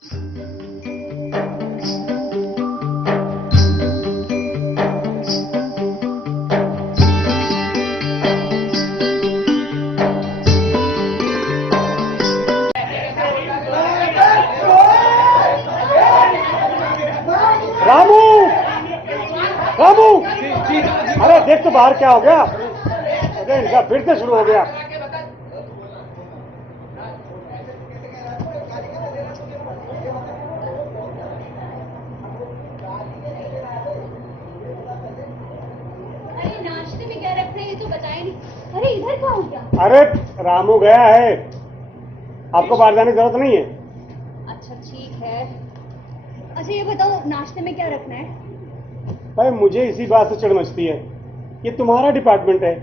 रामू, रामू, अरे देख तो बाहर क्या हो गया। अरे इनका फिर से शुरू हो गया। अरे नाश्ते में क्या रख रहे हैं ये तो बताए नहीं। अरे इधर क्या हो गया? अरे रामू गया है, आपको बाहर जाने की जरूरत नहीं है। अच्छा ठीक है। अच्छा ये बताओ नाश्ते में क्या रखना है? भाई मुझे इसी बात से चिढ़ मचती है, ये तुम्हारा डिपार्टमेंट है,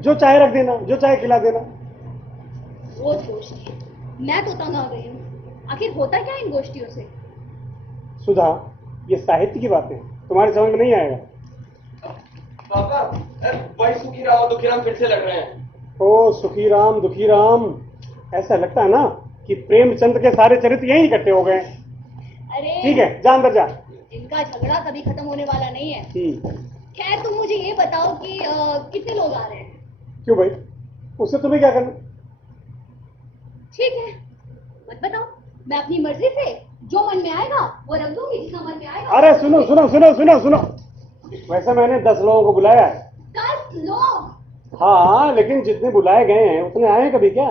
जो चाहे रख देना, जो चाहे खिला देना। रोज गोश्ती, मैं तो तंग आ गई हूँ। आखिर होता क्या इन गोश्तियों से? सुधा, ये साहित्य की बातें तुम्हारे समझ में नहीं आएगा। पापा, भाई सुखीराम और दुखीराम फिर से लड़ रहे हैं। ओ सुखीराम दुखीराम, ऐसा लगता है ना कि प्रेमचंद के सारे चरित्र यहीं इकट्ठे हो गए। अरे ठीक है, जा अंदर जा। इनका झगड़ा कभी खत्म होने वाला नहीं है। खैर तुम मुझे ये बताओ कि कितने लोग आ रहे हैं? क्यों भाई, उससे तुम्हें क्या करना? ठीक है मत बताओ, मैं अपनी मर्जी से जो मन में आएगा वो रख दूंगी, जितना मन में आएगा। अरे सुनो सुनो सुनो सुनो सुनो, वैसे मैंने 10 लोगों को बुलाया है। 10 लोग? हाँ, लेकिन जितने बुलाए गए हैं उतने आए हैं कभी क्या?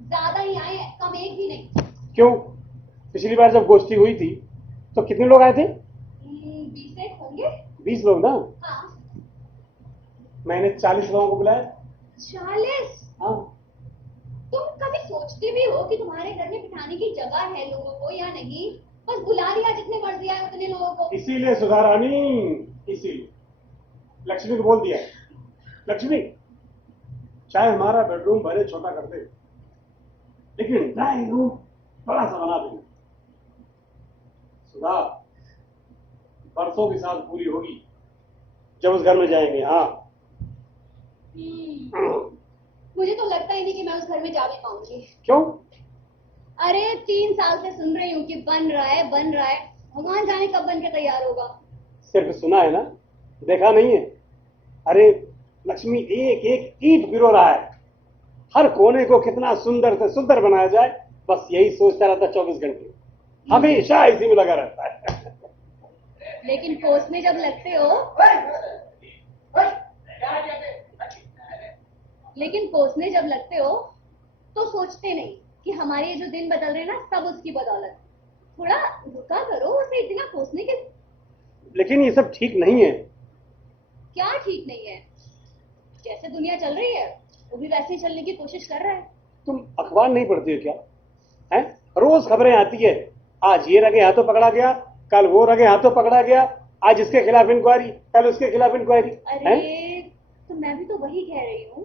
ज्यादा ही आए हैं, कम एक भी नहीं। क्यों, पिछली बार जब गोष्ठी हुई थी तो कितने लोग आए थे? 20 एक होंगे। 20 लोग ना? हाँ। मैंने 40 लोगों को बुलाया। 40? हाँ। तुम कभी सोचते भी हो कि तुम्हारे घर में बिठाने की जगह है लोगों को या नहीं? बस बुला लिया जितने मर्जी आए उतने लोगों को। इसीलिए सुधा रानी, इसीलिए लक्ष्मी को बोल दिया, लक्ष्मी चाहे हमारा बेडरूम भले छोटा कर दे, लेकिन ड्राइंग रूम बड़ा सा बना देना। सुधा, बरसों की साथ पूरी होगी जब उस घर में जाएंगे। हाँ। मुझे तो लगता ही नहीं कि मैं उस घर में जा भी पाऊंगी। क्यों? अरे 3 साल से सुन रही हूँ कि बन रहा है बन रहा है, भगवान जाने कब बन के तैयार होगा। सिर्फ सुना है ना, देखा नहीं है। अरे लक्ष्मी एक एक ईंट पिरो रहा है, हर कोने को कितना सुंदर से सुंदर बनाया जाए, बस यही सोचता रहता 24 घंटे, हमेशा इसी में लगा रहता है। लेकिन कोसने जब लगते हो तो सोचते नहीं कि हमारे ये जो दिन बदल रहे हैं ना सब उसकी बदौलत। थोड़ा रुका करो, उसे इतना कोसने के। लेकिन ये सब ठीक नहीं है। क्या ठीक नहीं है? जैसे दुनिया चल रही है वो भी वैसे ही चलने की कोशिश कर रहा है। तुम अखबार नहीं पढ़ती हो क्या? हैं? रोज खबरें आती है, आज ये रगे हाथों पकड़ा गया, कल वो रगे हाथों पकड़ा गया, आज इसके खिलाफ इंक्वायरी, कल उसके खिलाफ इंक्वायरी। अरे तो मैं भी तो वही कह रही हूँ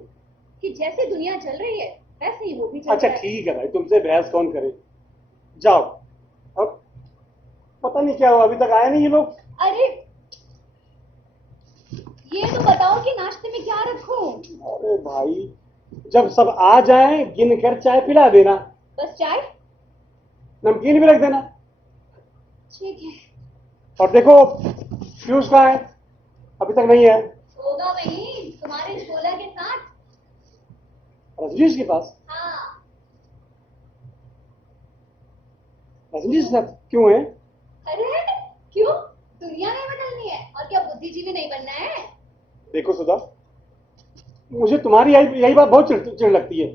कि जैसे दुनिया चल रही है वैसे ही वो भी चल अच्छा रहा है। ठीक है भाई, तुमसे बहस कौन करे, जाओ। अब पता नहीं क्या हुआ, अभी तक आए नहीं ये लोग। अरे ये तो बताओ कि नाश्ते में क्या रखूं? अरे भाई, जब सब आ जाए गिन कर चाय पिला देना। बस चाय? नमकीन भी रख देना। ठीक है। और देखो पीयूष कहाँ है, अभी तक नहीं है। होगा वहीं तुम्हारे छोला के साथ। रजनीश के पास? हाँ। रजनीश के साथ क्यों है? अरे क्यों, दुनिया नहीं बदलनी है और क्या बुद्धिजीवी नहीं बनना है? देखो सुधा, मुझे तुम्हारी यही बात बहुत चिढ़ लगती है।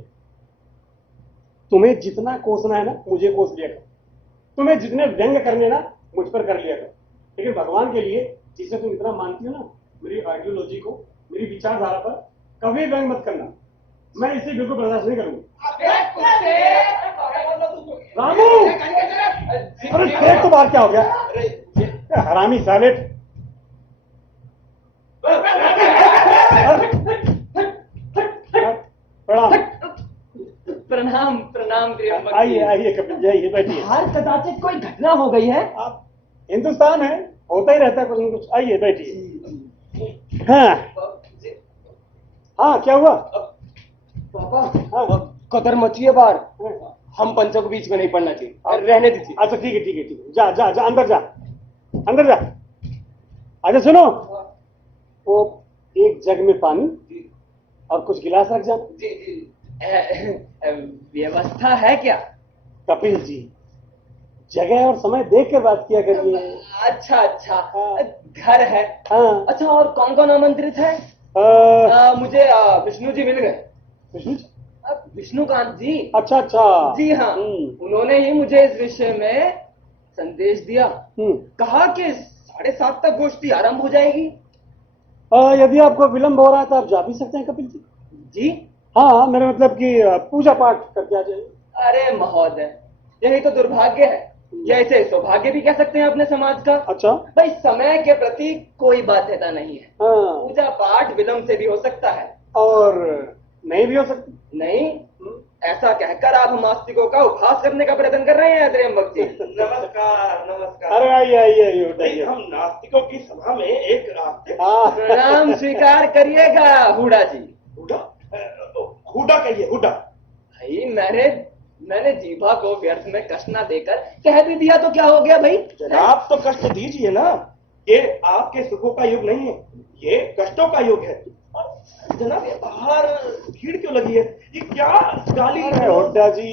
तुम्हें जितना कोसना है ना मुझे कोस लिया कर, तुम्हें जितने व्यंग करने ना मुझ पर कर लिया कर, लेकिन भगवान के लिए जिसे तुम इतना मानती हो ना, मेरी आइडियोलॉजी को, मेरी विचारधारा पर कभी व्यंग मत करना, मैं इसे बिल्कुल बर्दाश्त नहीं करूंगा। रामू, अरे देख तो बाहर क्या हो गया, हरामी साले। प्रणाम। प्रणाम प्रणाम गृहपति। आइए आइए कपिल जी, आइए बैठिए। बाहर कदाचित कोई घटना हो गई है। आप हिंदुस्तान है, होता ही रहता है कुछ न कुछ। आइए बैठिए। हाँ हाँ, क्या हुआ? पापा, हाँ कदर मची है बाहर। हम पंचों के बीच में नहीं पड़ना चाहिए, रहने दीजिए। अच्छा ठीक है ठीक है ठीक है, जा जा जा अंदर जा, अंदर जा। अच्छा सुनो, वो एक जग में पानी जी और कुछ गिलास रख जाना। जी जी। व्यवस्था है क्या? कपिल जी, जगह और समय देख कर बात किया करिए। अच्छा अच्छा, हाँ। घर है। हाँ। अच्छा, और कौन कौन आमंत्रित है? मुझे विष्णु जी मिल गए। विष्णु जी? विष्णुकांत जी। अच्छा अच्छा। जी हाँ, उन्होंने ही मुझे इस विषय में संदेश दिया। कहा कि 7:30 तक गोष्ठी आरंभ हो जाएगी। यदि आपको विलंब हो रहा है तो आप जा भी सकते हैं कपिल जी। जी? हाँ, मेरा मतलब कि पूजा पाठ करके आ जाइए। अरे महोदय, यही तो दुर्भाग्य है, या इसे सौभाग्य भी कह सकते हैं अपने समाज का। अच्छा। भाई, समय के प्रति कोई बाध्यता नहीं है। हाँ। पूजा पाठ विलंब से भी हो सकता है और नहीं भी हो सकती। नहीं। ऐसा कहकर आप हम आस्तिकों का उपहास करने का प्रयत्न कर रहे हैं त्र्यंबक जी। नमस्कार नमस्कार। अरे आइए आइए आइए उठाइए। हम नास्तिकों की सभा में एक आस्तिक। हाँ। प्रणाम स्वीकार करिएगा हुडा जी। हुडा? हुडा कहिए, हुडा। भाई, मैंने जीभा को व्यर्थ में कष्ट ना देकर कह भी दिया तो क्या हो गया भाई? जनाब तो कष्ट दीजिए ना, ये आपके सुखों का युग नहीं है, ये कष्टों का युग है। और जनाब, ये बाहर भीड़ क्यों लगी है? ये क्या गाली? अरे हुड्डा जी,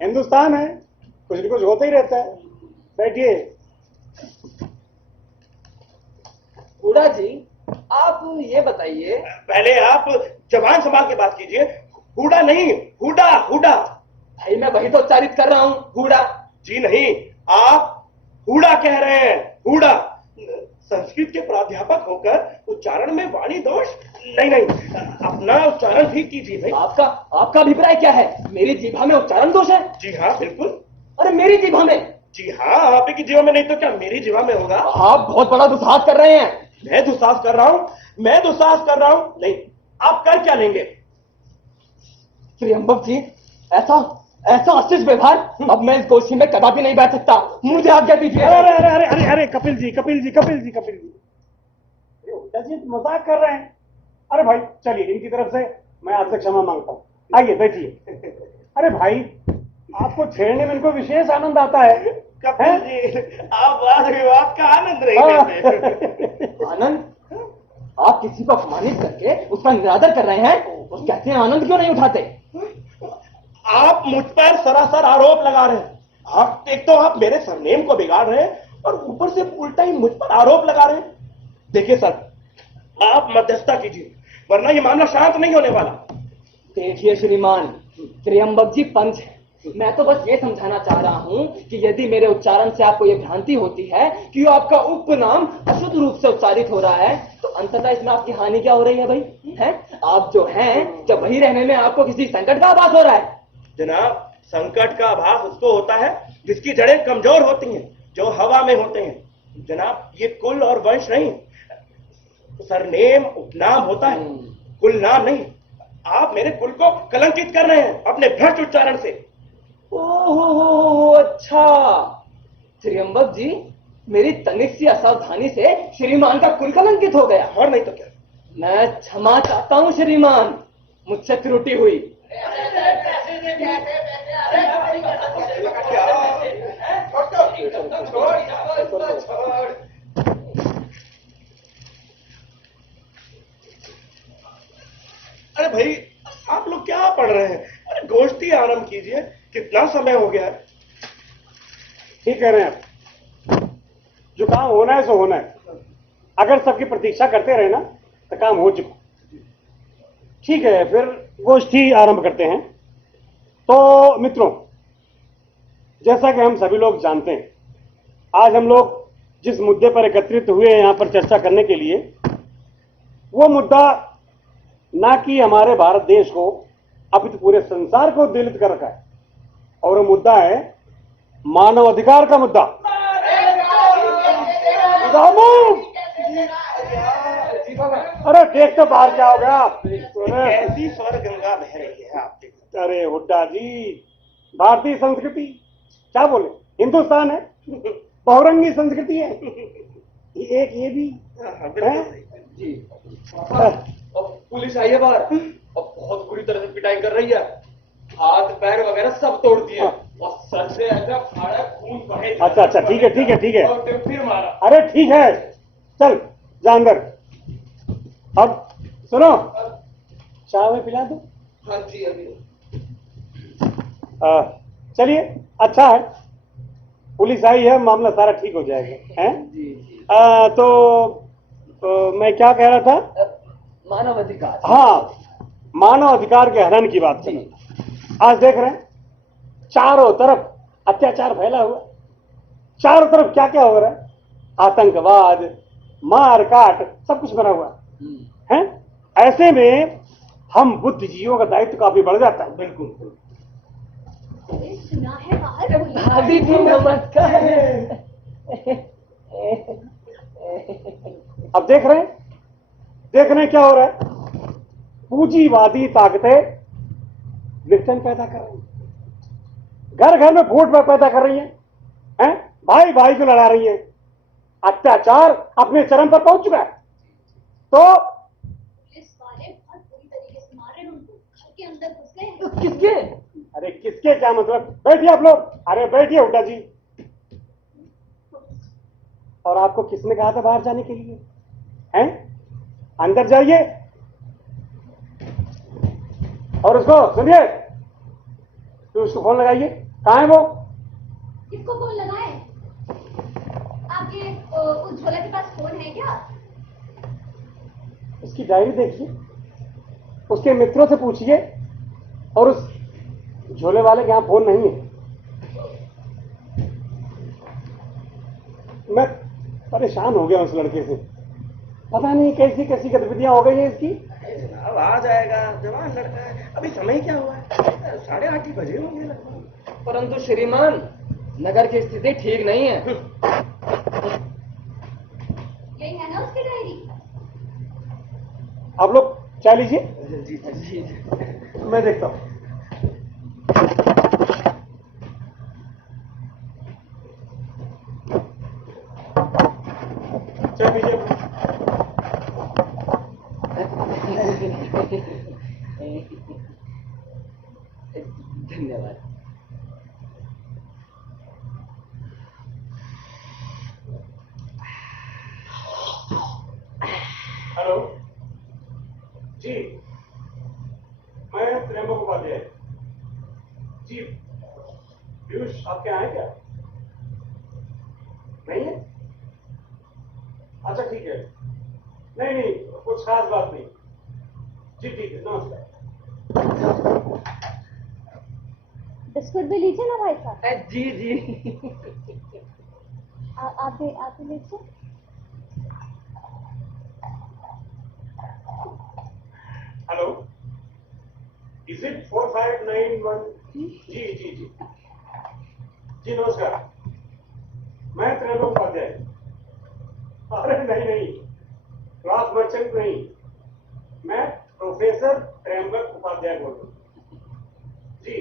हिंदुस्तान है, कुछ न कुछ होता ही रहता है। बैठिए। हुडा जी, आप ये बताइए। पहले आप जबान संभाल के बात कीजिए। हुडा नहीं, हुडा हुडा। भाई, मैं वही तो उच्चारित कर रहा हूँ, हुडा। जी नहीं, आप हुडा कह रहे हैं, हुडा। संस्कृत के प्राध्यापक होकर उच्चारण में वाणी दोष? नहीं नहीं, अपना उच्चारण ठीक कीजिए भाई। आपका अभिप्राय क्या है? मेरी जीभा में उच्चारण दोष है? जी हाँ, बिल्कुल। अरे मेरी जीभा में? जी हाँ, आप की जीवा में नहीं तो क्या मेरी जीवा में होगा? आप बहुत बड़ा दुस्साहस कर रहे हैं। मैं दुस्साहस कर रहा हूँ? मैं दुस्साहस कर रहा हूँ? नहीं, आप कर क्या लेंगे? त्र्यंबक जी, ऐसा अशिष्ट व्यवहार अब मैं इस गोष्ठी में कदापि नहीं बैठ सकता। मुझे आज्ञा दीजिए। अरे अरे अरे अरे अरे कपिल जी कपिल जी कपिल जी कपिल जी, अरे हुड्डा जी तो मजाक कर रहे हैं। अरे भाई चलिए, इनकी तरफ से मैं आपसे क्षमा मांगता हूँ। आइए बैठिए। अरे भाई, आपको छेड़ने में इनको विशेष आनंद आता है। कपिल जी, आप वाद विवाद का आनंद नहीं लेते। आनंद? आप किसी को अपमानित करके उसका निरादर कर रहे हैं, उस कहते हैं आनंद क्यों नहीं उठाते? आप मुझ पर सरासर आरोप लगा रहे हैं। आप एक तो आप मेरे सरनेम को बिगाड़ रहे हैं और ऊपर से उल्टा ही मुझ पर आरोप लगा रहे हैं। देखिए सर, आप मध्यस्थता कीजिए, वरना ये मामला शांत नहीं होने वाला। देखिए श्रीमान, त्र्यंबक जी पंच है। मैं तो बस ये समझाना चाह रहा हूँ कि यदि मेरे उच्चारण से आपको ये भ्रांति होती है कि आपका उपनाम अशुद्ध रूप से उच्चारित हो रहा है, तो अंततः इसमें आपकी हानि क्या हो रही है भाई? हैं? आप जो हैं, जब वही रहने में आपको किसी संकट का आभास हो रहा है। जनाब, संकट का आभास उसको होता है जिसकी जड़ें कमजोर होती हैं, जो हवा में होते हैं। जनाब, ये कुल और वंश नहीं, सरनेम उपनाम होता है, कुल नाम नहीं। आप मेरे कुल को कलंकित कर रहे हैं अपने भ्रष्ट उच्चारण से। ओहो, अच्छा। त्र्यंबक जी, मेरी तनिक सी असावधानी से श्रीमान का कुल कलंकित हो गया। और नहीं तो क्या। मैं क्षमा चाहता हूँ श्रीमान, मुझसे त्रुटि हुई। अरे भाई, आप लोग क्या पढ़ रहे हैं? अरे गोष्ठी आरंभ कीजिए, कितना समय हो गया है। ठीक कह रहे हैं आप, जो काम होना है सो होना है। अगर सबकी प्रतीक्षा करते रहे ना तो काम हो चुका। ठीक है, फिर गोष्ठी आरंभ करते हैं। तो मित्रों, जैसा कि हम सभी लोग जानते हैं, आज हम लोग जिस मुद्दे पर एकत्रित हुए हैं यहां पर चर्चा करने के लिए, वो मुद्दा ना कि हमारे भारत देश को अपितु पूरे संसार को उद्वेलित कर रखा है, और वो मुद्दा है मानव अधिकार का मुद्दा। अरे देख तो बाहर क्या हो गया? कैसी स्वर गंगा बह रही है आपके। अरे हुड्डा जी, भारतीय संस्कृति क्या बोले, हिंदुस्तान है, बहुरंगी संस्कृति है। एक ये भी है जी। पुलिस आई है बाहर और बहुत बुरी तरह से पिटाई कर रही है। हाथ पैर वगैरह सब तोड़ दिए हाँ। और सर से ऐसा फाड़ा, खून बहे। अच्छा अच्छा, ठीक है ठीक है ठीक है। और फिर मारा। अरे ठीक है, चल जा अंदर। अब सुनो, चाय में पिला दो। हाँ जी अभी। चलिए, अच्छा है, पुलिस आई है, मामला सारा ठीक हो जाएगा, हैं? जी जी। तो मैं क्या कह रहा था? मानव अधिकार। हाँ, मानव अधिकार के हनन की बात जी। करें। आज देख रहे हैं चारों तरफ अत्याचार फैला हुआ, चारों तरफ क्या क्या हो रहा है, आतंकवाद, मार काट, सब कुछ बना हुआ है। ऐसे में हम बुद्धिजीवियों का दायित्व काफी बढ़ जाता है। बिल्कुल। अरे सुना है बाहर भाभी जी नमस्कार। अब देख रहे हैं क्या हो रहा है, पूंजीवादी ताकतें विघटन पैदा कर रही हैं, घर घर में फूट पैदा कर रही हैं, भाई भाई को लड़ा रही हैं, अत्याचार अपने चरम पर पहुंच चुका है। तो पुलिस वाले बहुत बुरी तरीके से मार रहे हैं उनको, घर के अंदर घुस गए हैं। तो किसके? अरे किसके क्या मतलब, बैठिए आप लोग, अरे बैठिए हुड्डा जी। और आपको किसने कहा था बाहर जाने के लिए, हैं? अंदर जाइए और उसको सुनिए, तो उसको फोन लगाइए। कहाँ है वो? किसको फोन लगाए? आपके उस झोला के पास फोन है क्या? उसकी डायरी देखिए, उसके मित्रों से पूछिए, और उस झोले वाले के यहाँ फोन नहीं है। मैं परेशान हो गया उस लड़के से, पता नहीं कैसी कैसी गतिविधियां हो गई हैं इसकी। जनाब आ जाएगा, जवान लड़का है, अभी समय क्या हुआ है, 8:30 ही बजे होंगे लगभग। परंतु श्रीमान, नगर की स्थिति ठीक नहीं है। यही है ना उसकी डायरी? आप लोग चाय लीजिए, जी जी जी। मैं देखता हूं। चाय लीजिए। धन्यवाद। हेलो जी, मैं त्र्यंबक उपाध्याय जी। पीयूष आपके यहाँ है क्या? नहीं है? अच्छा ठीक है, नहीं नहीं कुछ खास बात नहीं। जी ठीक है, नमस्कार। बिस्कुट भी लीजिए ना भाई साहब। जी जी। आप भी लीजिए। Hello, is it 4591? जी जी जी जी, नमस्कार, मैं त्रिलोक उपाध्याय। अरे नहीं नहीं, क्लास मर्चेंट नहीं, मैं प्रोफेसर त्र्यंबक उपाध्याय बोल रहा हूँ। जी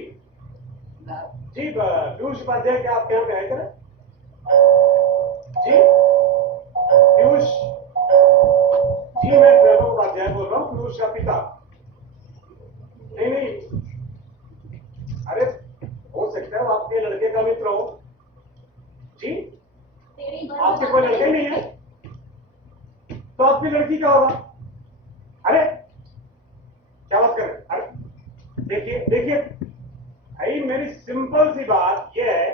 जी, पीयूष उपाध्याय क्या आपके यहाँ कहे करें? जी पीयूष जी, मैं त्रिलोक उपाध्याय बोल रहा हूँ, पीयूष का पिता। नहीं नहीं, अरे हो सकता है वो आपके लड़के का मित्र हो। जी, आपके कोई लड़का ही नहीं है तो आपकी लड़की का होगा। अरे क्या बात कर रहे हैं? अरे देखिए देखिए भाई, मेरी सिंपल सी बात यह है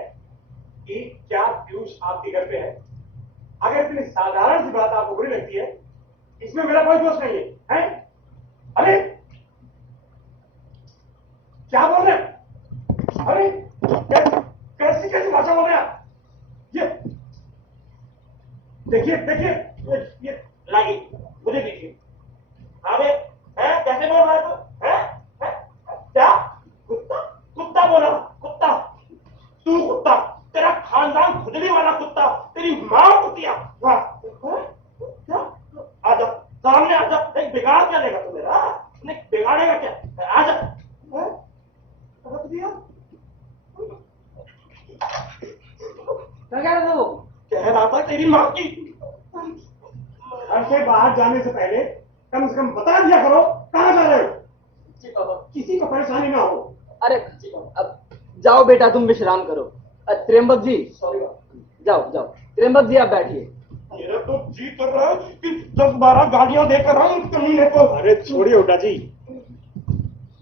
कि क्या पीयूष आपके घर पे है? अगर इतनी साधारण सी बात आपको बुरी लगती है, इसमें मेरा कोई दोष नहीं है, हैं? अरे क्या बोल रहे हैं? अरे कैसी कैसी भाषा बोल रहे हैं आप? ये देखिए देखिए, ये लाइए, मुझे दीजिए। अरे है कैसे बोल रहा है तू? है क्या? कुत्ता कुत्ता बोला, कुत्ता, तू कुत्ता, तेरा खानदान खुजली वाला कुत्ता, तेरी मां कुतिया। हाँ क्या? आजा सामने, आजा, नहीं बिगाड़ क्या लेगा तू मेरा? नहीं बिगाड़ेगा क्या? आजा। रख दिया। क्या कह रहे थे वो? कह रहा था तेरी मां की, घर से बाहर जाने से कम बता दिया करो कहां जा रहे हो, जी बाबा। किसी को परेशानी ना हो। अरे अब जाओ बेटा, तुम विश्राम करो। त्र्यंबक जी, सॉरी, जाओ जाओ। त्र्यंबक जी आप बैठिए। मेरा तो जी कर रहा है कि 10-12 गाड़ियां देकर आऊं उस कमीने को। अरे छोड़िए हुड्डा जी,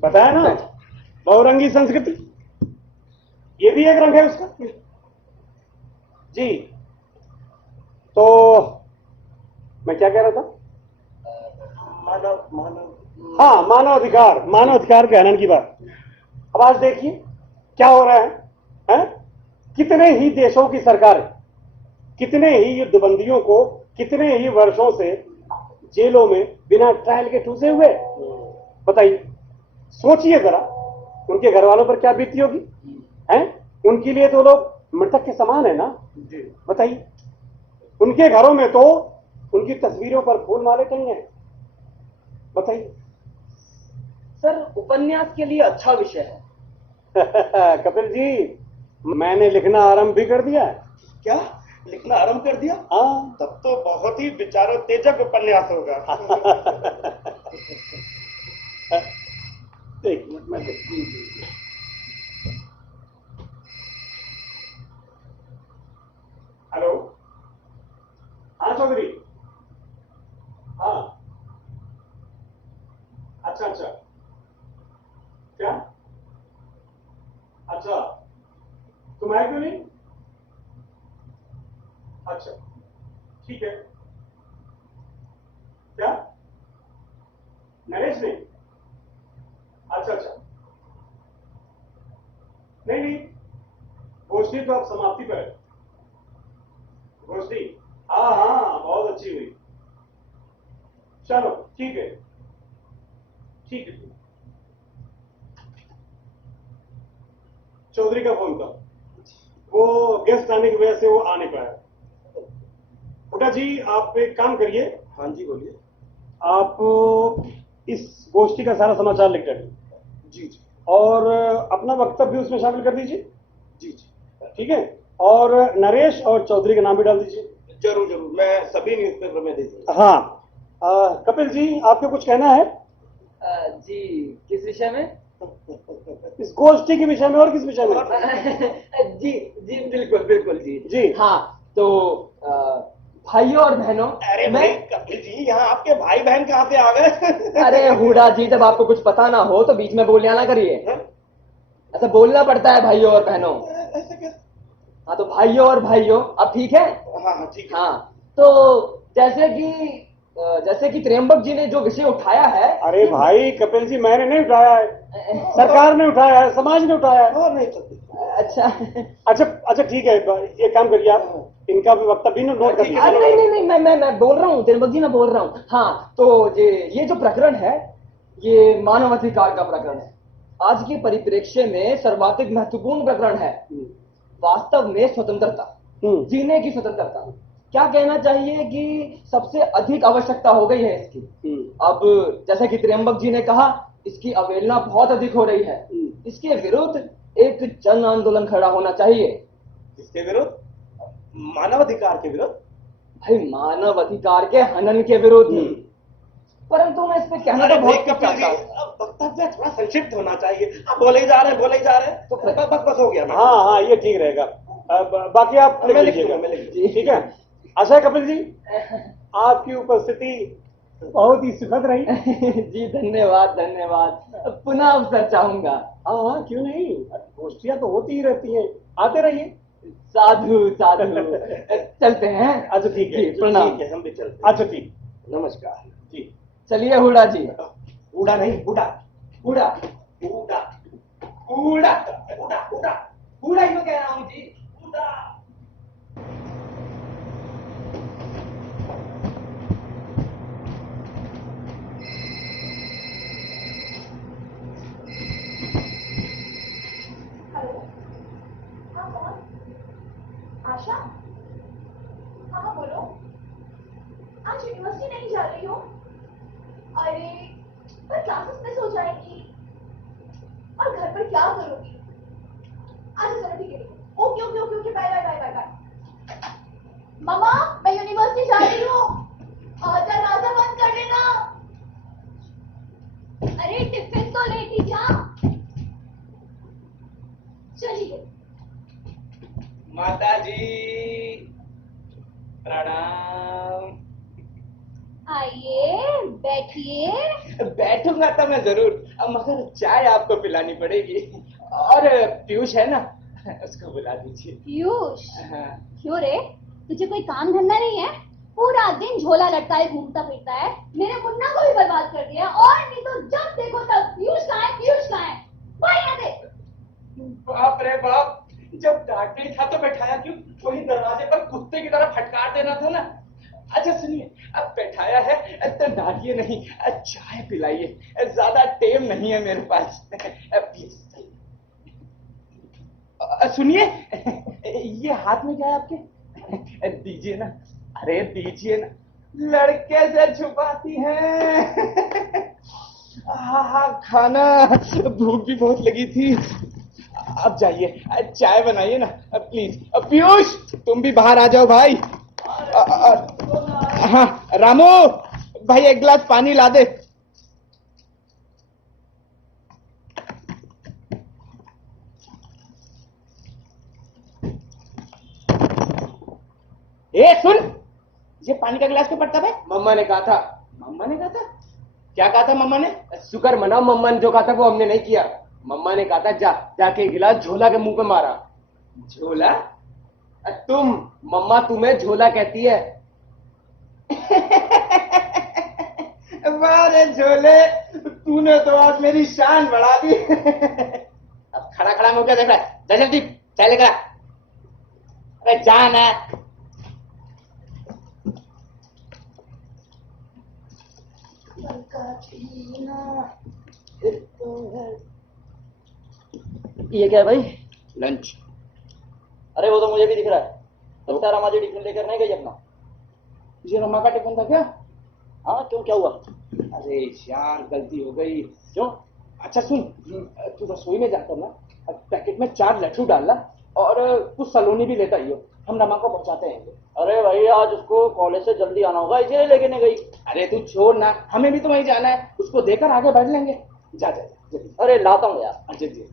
बताया ना, बहुरंगी संस्कृति, ये भी एक रंग है उसका। जी, तो मैं क्या कह रहा था? मानव मानव हाँ, मानव अधिकार के हनन की बात। अब आज देखिए क्या हो रहा है, हैं? कितने ही देशों की सरकारें, कितने ही युद्धबंदियों को कितने ही वर्षों से जेलों में बिना ट्रायल के ठूसे हुए। बताइए, सोचिए जरा, उनके घर वालों पर क्या बीती होगी, हैं? उनके लिए तो लोग मृतक के समान है ना। जी। बताइए, उनके घरों में तो उनकी तस्वीरों पर फूल माले टंगे हैं। बताइए। सर, उपन्यास के लिए अच्छा विषय है। कपिल जी, मैंने लिखना आरंभ भी कर दिया है। क्या लिखना आरंभ कर दिया? हाँ। तब तो बहुत ही विचारोत्तेजक उपन्यास होगा। एक मिनट में हेलो, हाँ चौधरी, हाँ, अच्छा अच्छा, क्या, अच्छा, तुम आए क्यों नहीं? अच्छा, ठीक है। क्या, नरेश ने? अच्छा अच्छा, नहीं नहीं, गोष्ठी तो अब समाप्ति पर है। गोष्ठी, हाँ हाँ, बहुत अच्छी हुई। चलो ठीक है, ठीक है। चौधरी का फोन था, वो गेस्ट आने की वजह से वो आ नहीं पाया। बुड्ढा जी, आप एक काम करिए। हाँ जी, बोलिए। आप इस गोष्ठी का सारा समाचार लिख कर जी जी और अपना वक्तव्य भी उसमें शामिल कर दीजिए। जी जी, ठीक है, और नरेश और चौधरी का नाम भी डाल दीजिए। जरूर जरूर, मैं सभी न्यूज़पेपर में दे दूंगा। हाँ, कपिल जी, आपको कुछ कहना है जी, किस विषय में? इस गोष्ठी के विषय में और किस विषय में? जी जी, बिल्कुल बिल्कुल जी जी। हाँ, तो भाइयों और बहनों, अरे मैं भाई कपिल जी, यहाँ आपके भाई बहन कहाँ से आ गए? अरे हुडा जी, जब आपको कुछ पता ना हो तो बीच में बोलने ना करिए। हाँ? ऐसा बोलना पड़ता है भाइयों और बहनों। ऐसा क्या? हाँ, तो भाइयों और भाइयों, अब ठीक है? हाँ हाँ, ठीक है। हाँ, तो जैसे कि त्र्यंबक जी ने जो विषय उठाया है। अरे भाई कपिल जी, मैंने नहीं उठाया है, सरकार ने उठाया है, समाज ने उठाया है। और नहीं तो अच्छा अच्छा अच्छा, ठीक है, ये काम करिए आप, इनका भी वक्तव्य नोट कर लीजिए। अरे नहीं नहीं नहीं, मैं बोल रहा हूँ, त्रिलोक जी मैं बोल रहा हूँ। हाँ, तो ये जो प्रकरण है, ये मानवाधिकार का प्रकरण है। आज के परिप्रेक्ष्य में सर्वाधिक महत्वपूर्ण प्रकरण है। वास्तव में स्वतंत्रता, जीने की स्वतंत्रता, क्या कहना चाहिए कि सबसे अधिक आवश्यकता हो गई है इसकी। अब जैसा कि त्र्यंबक जी ने कहा, इसकी अवहेलना बहुत अधिक हो रही है। इसके विरुद्ध एक जन आंदोलन खड़ा होना चाहिए। इसके विरुद्ध? मानवाधिकार के विरुद्ध? भाई, मानव अधिकार के हनन के विरुद्ध। परंतु मैं इस पे कहना तो बहुत कुछ कपिल जी, चाहता हूं। वक्तव्य थोड़ा संक्षिप्त होना चाहिए। आप बोले ही जा रहे हैं, बोले ही जा रहे हैं, तो बस हो गया। हाँ हाँ, ये ठीक रहेगा। बाकी आप लिख मैं लिख लीजिएगा। लूंगा, मैं लिख लूंगा। ठीक है। अच्छा है कपिल जी, आपकी उपस्थिति बहुत ही सुखद रही। जी धन्यवाद धन्यवाद, पुनः अवसर चाहूंगा। हाँ हाँ, क्यों नहीं, गोष्ठियां तो होती ही रहती हैं, आते रहिए। साधु साधु, चलते हैं। अच्छा ठीक है, जी, प्रणाम। ठीक है, हम भी चलते हैं। अच्छा ठीक, नमस्कार जी। चलिए हुडा जी। बूढ़ा नहीं, बूढ़ा हुडा बूढ़ा हुडा हुडा हुडा हुडा ही तो कह रहा हूँ जी। बूढ़ा। हेलो, हाँ कौन? आशा? हाँ बोलो। आज यूनिवर्सिटी नहीं जा रही हो? अरे, पर क्लासेस मिस हो जाएंगी और घर पर क्या करोगी? अच्छा चलो ठीक है, okay okay okay okay, bye bye bye bye bye. मम्मा, मैं यूनिवर्सिटी जा रही हूँ, दरवाजा बंद कर देना। अरे टिफिन तो लेती जा। प्रणाम। आइए बैठिए। बैठूंगा तो मैं जरूर, मगर चाय आपको पिलानी पड़ेगी। और पीयूष है ना, उसको बुला दीजिए। पीयूष? हाँ। क्यों रे, तुझे कोई काम धंधा नहीं है? पूरा दिन झोला लटकाए घूमता फिरता है, मेरे मुन्ना को भी बर्बाद कर दिया। और नहीं तो जब देखो तब पीयूष कहाँ है, पीयूष कहाँ है। भाई यहाँ दे। बाप रे बाप, जब डांटना ही था तो बैठाया क्यों? वही दरवाजे पर कुत्ते की तरह फटकार देना था ना। अच्छा सुनिए, अब बैठाया है तो डांटिए नहीं, चाय पिलाइए, ज्यादा टेम नहीं है मेरे पास। प्लीज सुनिए, ये हाथ में क्या है आपके? दीजिए ना, अरे दीजिए ना, लड़के से छुपाती हैं। हाँ, खाना, भूख भी बहुत लगी थी। अब जाइए, चाय बनाइए ना प्लीज। पीयूष, तुम भी बाहर आ जाओ भाई। हाँ रामू भाई, एक गिलास पानी ला दे। ए सुन, ये पानी का गिलास क्यों पड़ता है? मम्मा ने कहा था। मम्मा ने कहा था? क्या कहा था मम्मा ने? शुक्र मनाओ, मम्मा ने जो कहा था वो हमने नहीं किया। मम्मा ने कहा था जाके गिलास झोला के मुंह पे मारा। झोला? तुम, मम्मा तुम्हें झोला कहती है। वाह रे झोले, तूने तो आज मेरी शान बढ़ा दी। अब खड़ा खड़ा मुंह क्या देख रहा है? जा जल्दी चाय लेकर आ। अरे जा ना। ये क्या है भाई? लंच। अरे वो तो मुझे भी दिख रहा है। तो तारा माजी टिफिन लेकर नहीं गई अपना? ये रमा का टिफिन था क्या? हाँ क्यों, क्या हुआ? अरे यार गलती हो गई। क्यों? अच्छा सुन, तू रसोई में जाकर ना पैकेट में 4 लड्डू डालना और कुछ सलोनी भी लेता ही हो, हम रमा को पहुंचाते हैं। अरे भाई आज उसको कॉलेज से जल्दी आना होगा, इसीलिए लेके नहीं गई। अरे तू छोड़ ना, हमें भी तो वहीं जाना है, उसको देकर आगे बढ़ लेंगे। जा जा जा जल्दी। अरे लाता हूँ यार। अच्छा जी।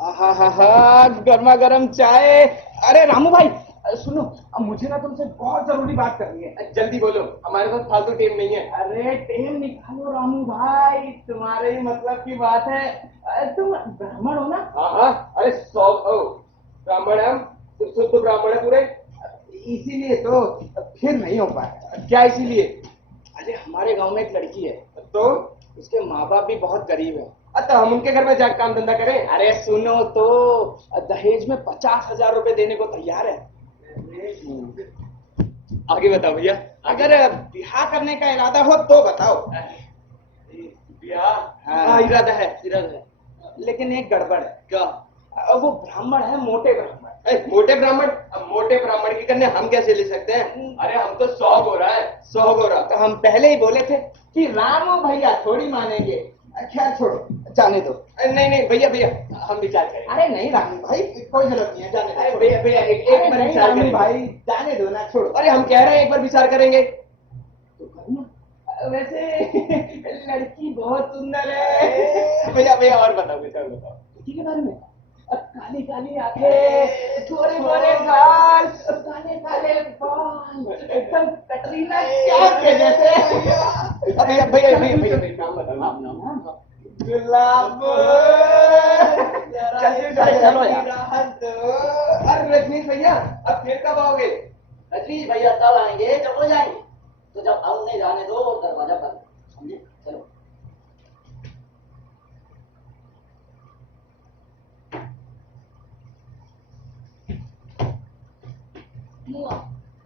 आहा, गर्मा गर्म चाय। अरे रामू भाई सुनो, अब मुझे ना तुमसे बहुत जरूरी बात करनी है, जल्दी बोलो, हमारे पास फालतू टाइम नहीं है। अरे टाइम निकालो रामू भाई, तुम्हारे ही मतलब की बात है। तुम ब्राह्मण हो ना? हाँ, अरे 100 ब्राह्मण है हम, शुद्ध ब्राह्मण है पूरे, इसीलिए तो फिर नहीं हो पाया। क्या इसीलिए? अरे हमारे गांव में एक लड़की है, तो उसके माँ बाप भी बहुत गरीब है, तो हम उनके घर में जाकर काम धंधा करें। अरे सुनो तो, दहेज में 50,000 रुपए देने को तैयार है। आगे बताओ भैया। अगर ब्याह करने का इरादा हो तो बताओ। ब्याह? हाँ इरादा है, लेकिन एक गड़बड़ है। क्या? वो ब्राह्मण है, मोटे ब्राह्मण। मोटे ब्राह्मण? अब मोटे ब्राह्मण की कन्या हम कैसे ले सकते हैं? अरे हम तो 100 गोरा है, 100 गोरा। तो हम पहले ही बोले थे कि रामू भैया थोड़ी मानेंगे। खैर छोड़ो, जाने दो। नहीं नहीं भैया भैया, हम विचार करेंगे। अरे नहीं रामू भाई, कोई जरूरत नहीं है, जाने दो। भैया भैया एक बार विचार करेंगे भाई, जाने दो ना, छोड़ो। अरे हम कह रहे हैं एक बार विचार करेंगे तो करना। वैसे लड़की बहुत सुंदर है। भैया भैया और बताओ, विचार बताओ लड़की के बारे में। काली काली आंखें, गोरे गोरे गाल, काले काले बाल, एकदम कटरीना कैफ के जैसे। भैया भैया भैया नाम बताओ। नाम गुलाब। चलो यार। अरे रजनीश भैया, अब फिर कब आओगे? रजनीश भैया तब आएंगे जब हो जाएंगे, तो जब हम नहीं जाने दो और दरवाजा बंद, समझे? चलो।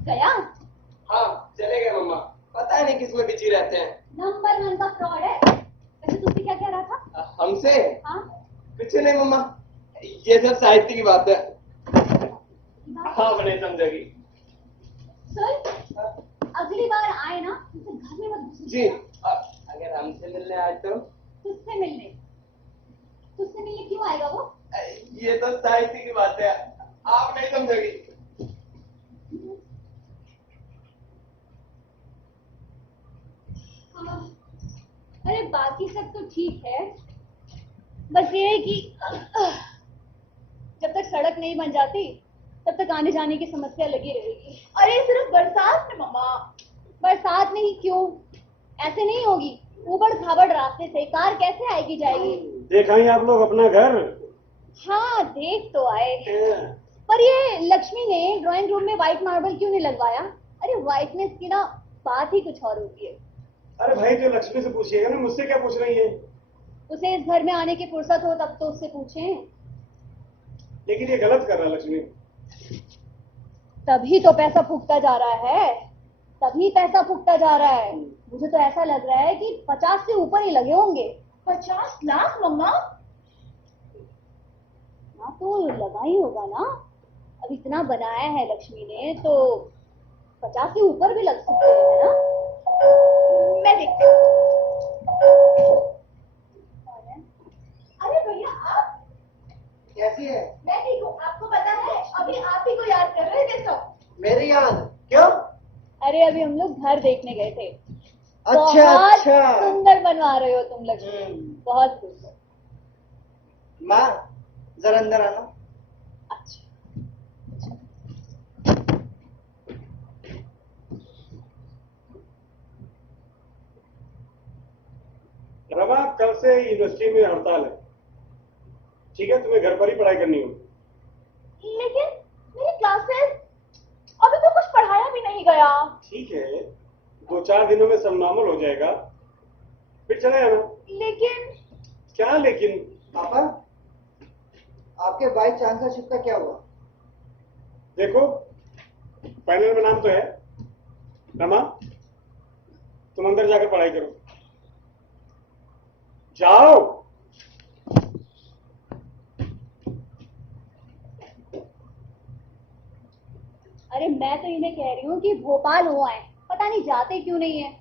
गया? हाँ चले गए मम्मा, पता नहीं किसमें बिजी रहते हैं। नंबर 1 का फ्रॉड है। वैसे तुझसे क्या कह रहा था? हमसे? हाँ? कुछ नहीं मम्मा, ये सब साहित्य की बात है। हाँ नहीं समझेगी। सुन, अगली बार आए ना तो घर में मत घुसना। जी, अगर हमसे मिलने आए तो? तुझसे मिलने? तुझसे मिलने क्यों आएगा वो? ये तो साहित्य की बात है, आप नहीं समझोगी। बाकी सब तो ठीक है, बस ये है कि जब तक सड़क नहीं बन जाती तब तक आने जाने की समस्या लगी रहेगी। अरे सिर्फ बरसात में मम्मा। बरसात में ही क्यों? ऐसे नहीं होगी, ऊबड़ खाबड़ रास्ते से कार कैसे आएगी जाएगी? देखा ही आप लोग अपना घर। हाँ देख तो आए, पर ये लक्ष्मी ने ड्राइंग रूम में व्हाइट मार्बल क्यों नहीं लगवाया? अरे व्हाइटनेस की ना बात ही कुछ और होती है। अरे भाई जो लक्ष्मी से पूछिएगा ना, मुझसे क्या पूछ रही है? उसे इस घर में आने की फुर्सत हो तब तो उससे पूछें। लेकिन ये गलत कर रहा है लक्ष्मी। तभी तो पैसा फूकता जा रहा है, तभी पैसा फूकता जा रहा है। मुझे तो ऐसा लग रहा है कि 50 से ऊपर ही लगे होंगे। 50 लाख मम्मा? हाँ तो लगा ही होगा ना, अब इतना बनाया है लक्ष्मी ने तो 50 से ऊपर भी लग सकते हैं ना। मैं देखती हूँ। अरे भैया आप? कैसी है? मैं ठीक हूँ, आपको पता है अभी आप ही को याद कर रहे थे सब। मेरी याद? क्यों? अरे अभी हम लोग घर देखने गए थे। अच्छा बहुत अच्छा। सुंदर बनवा रहे हो तुम लक्ष्मी, बहुत सुंदर। माँ जरा अंदर आना। अच्छा रमा, कल से यूनिवर्सिटी में हड़ताल है, ठीक है? तुम्हें घर पर ही पढ़ाई करनी होगी। लेकिन मेरी क्लासेस अभी तो कुछ पढ़ाया भी नहीं गया। ठीक है, 2-4 दिनों में सब नॉर्मल हो जाएगा, फिर चले आना। लेकिन क्या लेकिन? पापा आपके वाइस चांसलरशिप का क्या हुआ? देखो पैनल में नाम तो है। रमा तुम अंदर जाकर पढ़ाई करो, जाओ। अरे मैं तो इन्हें कह रही हूँ कि भोपाल हो आए, पता नहीं जाते क्यों नहीं है।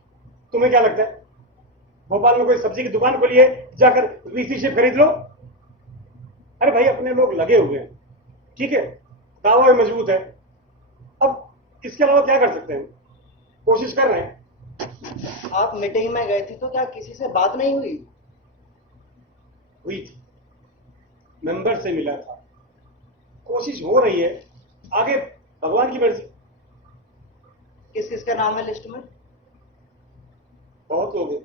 तुम्हें क्या लगता है भोपाल में कोई सब्जी की दुकान खोली है, जाकर वीसी से खरीद लो? अरे भाई अपने लोग लगे हुए हैं, ठीक है, दावा भी मजबूत है। अब इसके अलावा क्या कर सकते हैं? कोशिश कर रहे हैं। आप मीटिंग में गए थे तो क्या किसी से बात नहीं हुई? हुई थी, मेंबर से मिला था, कोशिश हो रही है, आगे भगवान की मर्जी। किस किस का नाम है लिस्ट में? बहुत लोग हैं।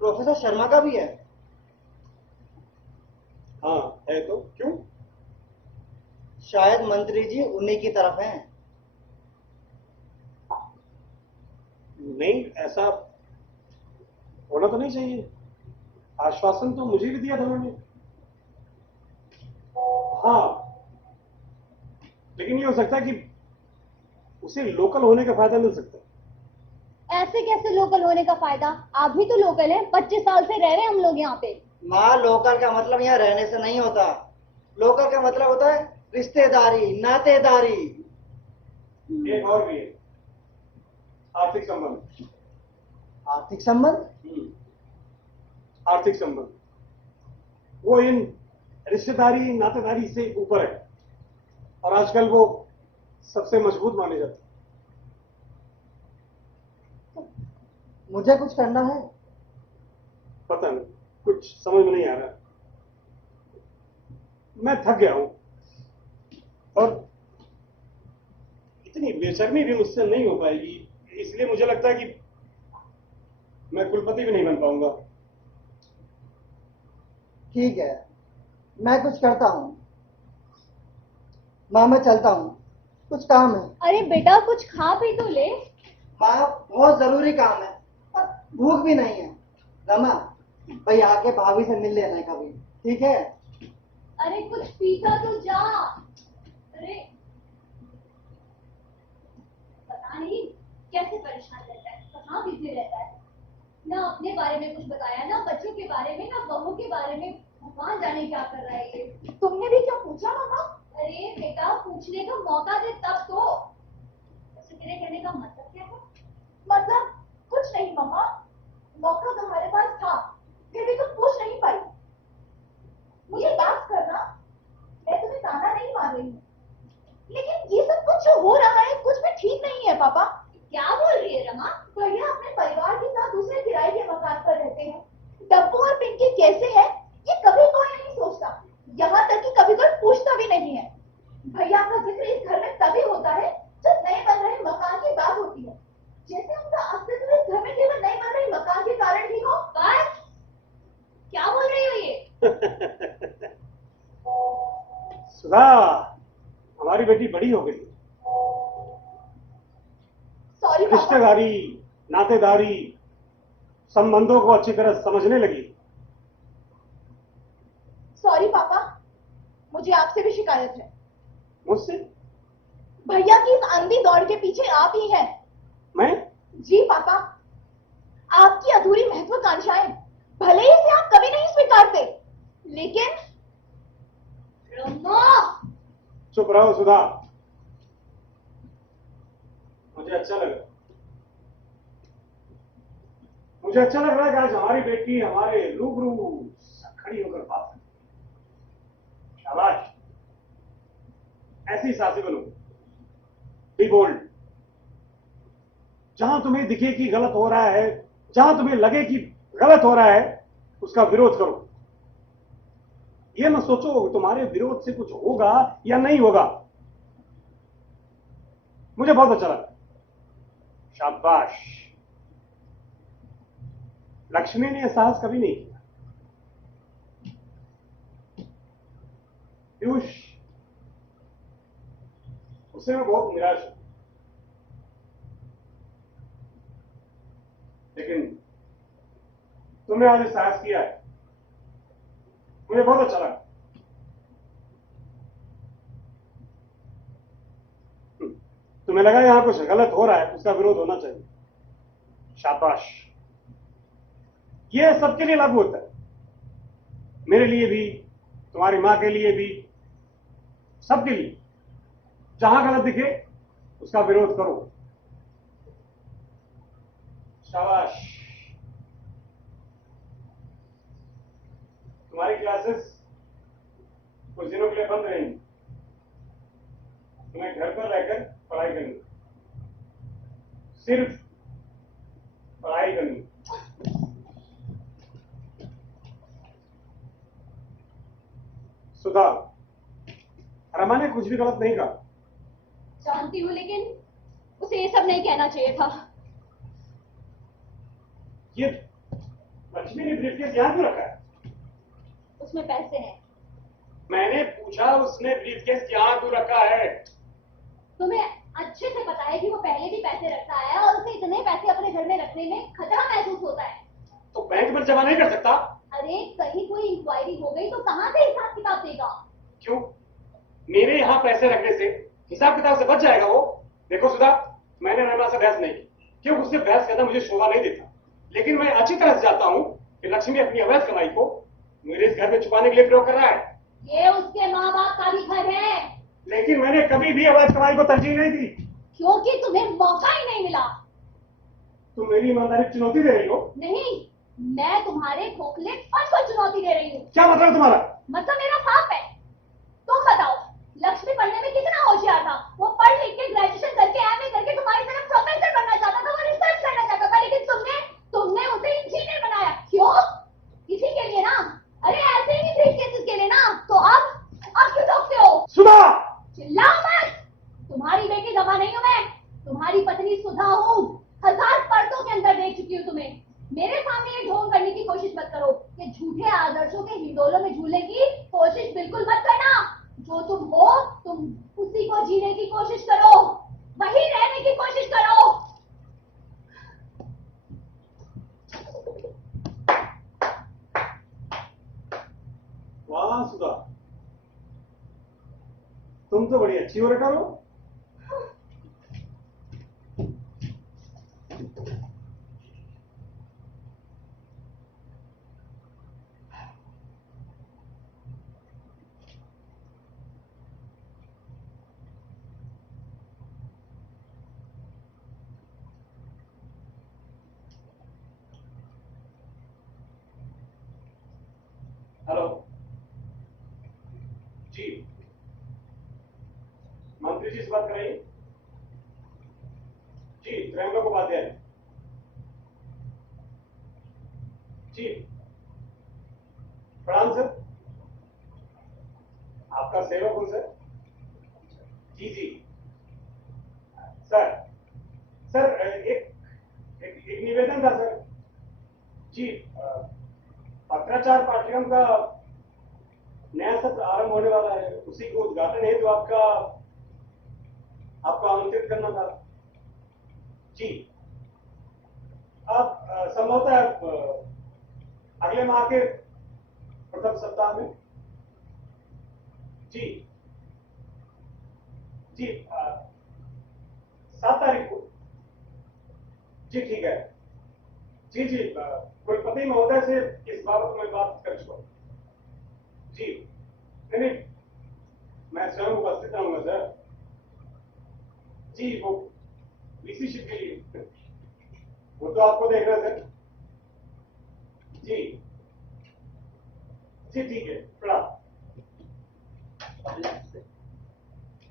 प्रोफेसर शर्मा का भी है? हाँ है तो क्यों? शायद मंत्री जी उन्हीं की तरफ हैं। नहीं, ऐसा होना तो नहीं चाहिए। आश्वासन तो मुझे भी दिया था उन्होंने। हाँ लेकिन ये हो सकता है कि उसे लोकल होने का फायदा मिल सकता है। ऐसे कैसे लोकल होने का फायदा? आप भी तो लोकल हैं, 25 साल से रह रहे हैं हम लोग यहाँ पे। माँ लोकल का मतलब यहाँ रहने से नहीं होता। लोकल का मतलब होता है रिश्तेदारी, नातेदारी। एक और भी है, आर्थिक संबंध। आर्थिक संबंध? आर्थिक संबंध वो इन रिश्तेदारी नातेदारी से ऊपर है, और आजकल वो सबसे मजबूत माने जाते हैं। मुझे कुछ करना है? पता नहीं, कुछ समझ में नहीं आ रहा। मैं थक गया हूं, और इतनी बेशर्मी भी मुझसे नहीं हो पाएगी, इसलिए मुझे लगता है कि मैं कुलपति भी नहीं बन पाऊंगा। ठीक है, मैं कुछ करता हूँ। माँ मैं चलता हूँ, कुछ काम है। अरे बेटा कुछ खा पी तो ले। माँ बहुत जरूरी काम है, और भूख भी नहीं है। रमा भाई आके भाभी से मिल लेना है कभी, ठीक है? अरे कुछ पीता तो जा। अरे पता नहीं कैसे परेशान रहता है, कहाँ बिजी रहता है। ना अपने बारे में कुछ बताया, ना बच्चों के बारे में, ना बहू के बारे में। भगवान जाने क्या कर रहा है ये। तुमने भी क्या पूछा मम्मा? अरे बेटा पूछने का मौका दे तब तो। ऐसे तेरे कहने का मतलब क्या है? मतलब कुछ नहीं मम्मा, मौका तुम्हारे पास था फिर भी तुम पूछ नहीं पाई। मुझे बात करना, मैं तुम्हें ताना नहीं मार रही हूँ, लेकिन ये सब कुछ जो हो रहा है कुछ भी ठीक नहीं है पापा। क्या बोल रही है रमा? भैया अपने परिवार के साथ दूसरे किराए के मकान सुधा, हमारी बेटी बड़ी हो गई, सॉरी पापा। रिश्तेदारी, नातेदारी, संबंधों को अच्छी तरह समझने लगी। सॉरी पापा, मुझे आपसे भी शिकायत है। मुझसे? भैया की इस अंधी दौड़ के पीछे आप ही हैं। मैं? जी पापा, आपकी अधूरी महत्वाकांक्षाएं भले ही इसे आप कभी नहीं स्वीकारते, लेकिन रमा। चुप रहो सुधा, मुझे अच्छा लगा। मुझे अच्छा लग रहा है कि आज हमारी बेटी हमारे रूबरू खड़ी होकर बात करे। शाबाश, ऐसी सासी बनो। Be bold. जहां तुम्हें दिखे कि गलत हो रहा है, जहां तुम्हें लगे कि गलत हो रहा है, उसका विरोध करो। यह मत सोचो कि तुम्हारे विरोध से कुछ होगा या नहीं होगा। मुझे बहुत अच्छा लगा। शाबाश। लक्ष्मी ने यह साहस कभी नहीं किया। पीयूष, उससे मैं बहुत निराश हूं, लेकिन तुमने आज साहस किया है, मुझे बहुत अच्छा लगा। तुम्हें लगा यहां कुछ गलत हो रहा है, उसका विरोध होना चाहिए। शाबाश। यह सबके लिए लागू होता है, मेरे लिए भी, तुम्हारी मां के लिए भी, सबके लिए। जहां गलत दिखे उसका विरोध करो। शाबाश। तुम्हारी क्लासेस कुछ दिनों के लिए बंद रहेंगी, तुम्हें घर पर रहकर पढ़ाई करनी, सिर्फ पढ़ाई करनी। सुधा, रमा ने कुछ भी गलत नहीं कहा। जानती हूँ, लेकिन उसे ये सब नहीं कहना चाहिए था। ये लक्ष्मी ने ब्रीफकेस यहां क्यों रखा है? उसमें पैसे हैं। मैंने पूछा उसने ब्रीफकेस यहां क्यों रखा है? तुम्हें अच्छे से पता है कि वो पहले भी पैसे रखता है और उसे इतने पैसे अपने घर में रखने में खतरा महसूस होता है। तो बैंक में जमा नहीं कर सकता? अरे कहीं कोई इंक्वायरी हो गई तो कहाँ से हिसाब किताब देगा? क्यों? मेरे यहां पैसे रखने से हिसाब किताब से बच जाएगा वो? देखो सुधा, मैंने रमा से बहस नहीं की, क्यों? उससे बहस करना मुझे शोभा नहीं देता, लेकिन मैं अच्छी तरह से जानता हूं कि लक्ष्मी अपनी अवैध कमाई को मेरे इस घर में छुपाने के लिए प्रयोग कर रहा है। ये उसके माँ बाप का भी घर है। लेकिन मैंने कभी भी अवैध कमाई को तरजीह नहीं दी। क्योंकि तुम्हें मौका ही नहीं मिला। तुम मेरी ईमानदारी की चुनौती दे रही हो? नहीं, मैं तुम्हारे खोखलेपन को चुनौती दे रही हूँ। क्या मतलब तुम्हारा? मतलब मेरा साफ है। तुम बताओ, लक्ष्मी पढ़ने में कितना होशियार था। वो पढ़ लिख के ग्रेजुएशन करके एमए करके तुम्हारी तरह प्रोफेसर बनना चाहता था, वो रिसर्च करना चाहता था, लेकिन तुमने उसे इंजीनियर बनाया। क्यों? इसी के लिए ना। अरे ऐसे ही ब्रीफकेसेस के लिए ना। तो अब क्यों टोकते हो? सुधा! चिल्लाओ मत। तुम्हारी बेटी रमा नहीं हूं मैं, तुम्हारी पत्नी सुधा हूँ। 1000 पर्दों के अंदर देख चुकी हूँ तुम्हें। मेरे सामने ये ढोंग करने की कोशिश मत करो। ये झूठे आदर्शों के हिंडोलों में झूलने की कोशिश बिल्कुल मत करना। जो तुम हो, तुम उसी को जीने की कोशिश करो, वही रहने की कोशिश करो। वाह सुधा, तुम तो बड़ी अच्छी हो रखा हो। हेलो जी, मंत्री जी से बात कर रही हैं? जी, त्रैंबक उपाध्याय जी। प्रणाम सर, आपका सेवक हूं सर। जी जी सर। सर एक निवेदन था सर जी। पत्राचार पाठ्यक्रम का नया सत्र आरंभ होने वाला है, उसी को उद्घाटन है जो आपका आपको आमंत्रित करना था। जी, आप संभवतः अगले माह के प्रथम सप्ताह में। जी जी, 7 तारीख को। जी ठीक है। जी जी, कुलपति महोदय से इस बाबत में बात कर चुका हूं। जी नहीं नहीं, मैं स्वयं उपस्थित रहूंगा सर। जी, वो वीसी शिप के लिए वो तो आपको देख रहे सर। जी जी ठीक है, प्रणाम।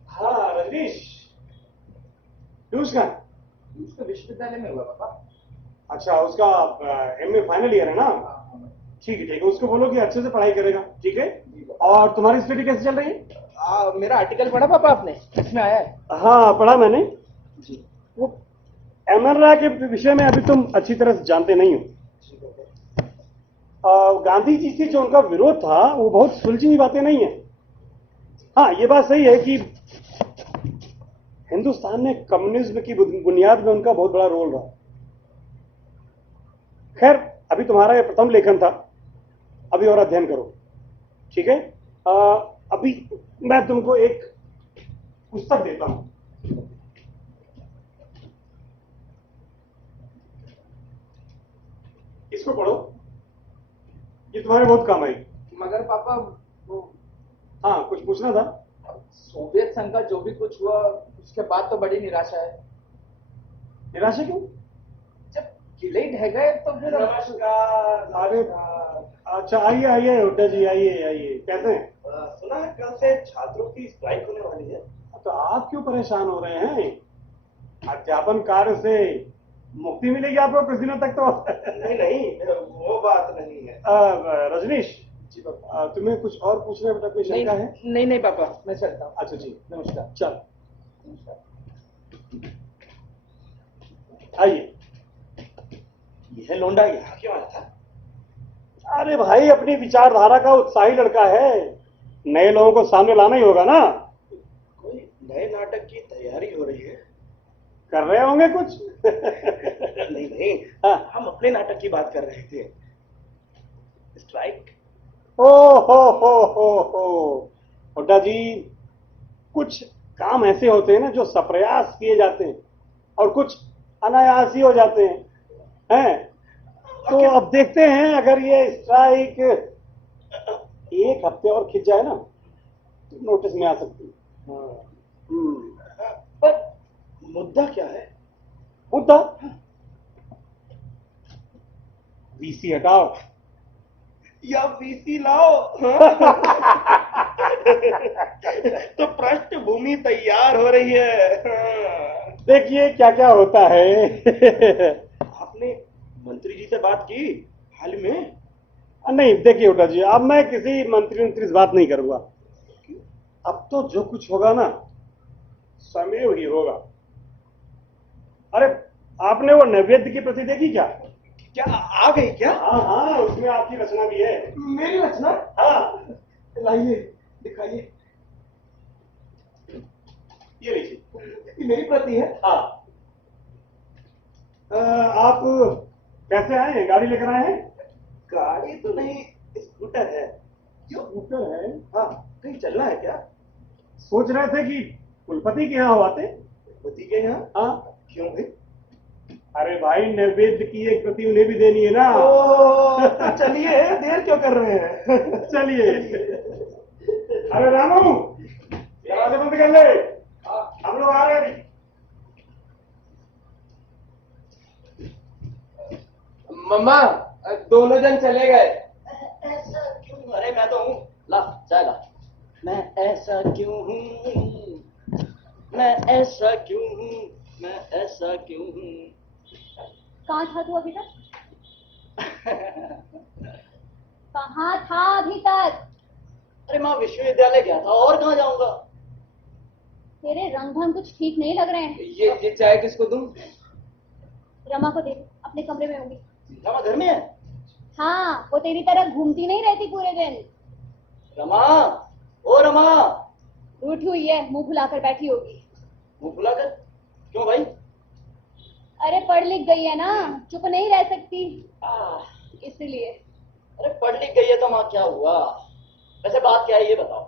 हाँ रजनीश, नमस्कार। उसका विश्वविद्यालय में हुआ पापा। अच्छा, उसका एमए फाइनल ईयर है ना? ठीक है ठीक है, उसको बोलो कि अच्छे से पढ़ाई करेगा। ठीक है। और तुम्हारी स्टडी कैसे चल रही है? मेरा आर्टिकल पढ़ा पापा आपने, इसमें आया है। हाँ पढ़ा मैंने। जी। वो एमएलए के विषय में अभी तुम अच्छी तरह से जानते नहीं हो। गांधी जी से जो उनका विरोध था वो बहुत सुलझी हुई बातें नहीं है। हाँ ये बात सही है कि हिंदुस्तान में कम्युनिज्म की बुनियाद में उनका बहुत बड़ा रोल रहा। खैर, अभी तुम्हारा ये प्रथम लेखन था, अभी और अध्ययन करो। ठीक है। अभी मैं तुमको एक पुस्तक देता हूं। इसको पढ़ो, ये तुम्हारे बहुत काम आएगी। मगर पापा वो हाँ, कुछ पूछना था? सोवियत संघ का जो भी कुछ हुआ उसके बाद तो बड़ी निराशा है। निराशा क्यों? जब किले ढह गए तो फिर नमस्कार। अरे अच्छा, आइए आइए हुड्डा जी, आइए आइए। कैसे हैं? सुना है कल से छात्रों की स्ट्राइक होने वाली है। तो आप क्यों परेशान हो रहे हैं? अध्यापन कार्य से मुक्ति मिलेगी आपको कुछ दिनों तक तो। नहीं नहीं, वो बात नहीं है। रजनीश जी, तुम्हें कुछ और पूछने में कोई शंका है? नहीं नहीं पापा, मैं चलता हूँ। अच्छा जी, नमस्कार। चल आइए। यह लोंडा यहाँ क्यों आया था? अरे भाई, अपनी विचारधारा का उत्साही लड़का है, नए लोगों को सामने लाना ही होगा ना। कोई नए नाटक की तैयारी हो रही है? कर रहे होंगे कुछ। नहीं नहीं, हाँ। हम अपने नाटक की बात कर रहे थे। स्ट्राइक। ओ हो हुड्डा जी, कुछ काम ऐसे होते हैं ना जो सप्रयास किए जाते हैं और कुछ अनायास ही हो जाते हैं। तो अब देखते हैं, अगर ये स्ट्राइक एक हफ्ते और खिंच जाए ना तो नोटिस में आ सकती है। पर मुद्दा क्या है? मुद्दा वीसी हटाओ या वीसी लाओ। तो पृष्ठभूमि तैयार हो रही है। देखिए क्या क्या होता है। आपने मंत्री जी से बात की हाल में? नहीं, देखिए हुड्डा जी, अब मैं किसी मंत्री से बात नहीं करूंगा। अब तो जो कुछ होगा ना स्वयं ही होगा। अरे, आपने वो नैवेद्य की प्रति देखी क्या? क्या आ गई क्या? हाँ हाँ, उसमें आपकी रचना भी है। मेरी रचना? हाँ, लाइए, दिखाइए। ये लीजिए। ये मेरी प्रति है। हाँ। आप कैसे आए हैं? गाड़ी लेकर आए हैं? गाड़ी तो नहीं, स्कूटर है। क्यों? स्कूटर है? हाँ, कहीं चलना है क्या? सोच रहे थे कि कुलपति के यहाँ आते। पति के यहाँ? हाँ। क्यों भाई? अरे भाई, नैवेद्य की एक प्रति उन्हें भी देनी है ना। तो चलिए, देर क्यों कर रहे हैं? चलिए। अरे रामू, दरवाजे बंद कर ले, हम लोग आ रहे हैं। मम्मा, दोनों जन चले गए। ऐसा क्यों? अरे मैं तो हूँ। ला चाय ला। मैं ऐसा क्यों हूँ? मैं ऐसा क्यों हूँ? मैं ऐसा क्यों हूँ? कहाँ था तू अभी तक? कहाँ था अभी तक? अरे माँ, विश्वविद्यालय गया था, और कहाँ जाऊंगा? तेरे रंग ढंग कुछ ठीक नहीं लग रहे हैं। ये चाय किसको दूं? रमा को दे, अपने कमरे में होगी। रमा घर में है? हाँ, वो तेरी तरह घूमती नहीं रहती पूरे दिन। रमा, ओ रमा, उठ हुई है, मुंह फुलाकर बैठी होगी। मुंह फुलाकर? क्यों भाई? अरे पढ़ लिख गई है ना, चुप नहीं रह सकती आह, इसलिए। अरे पढ़ लिख गई है तो माँ क्या हुआ? वैसे बात क्या है ये बताओ।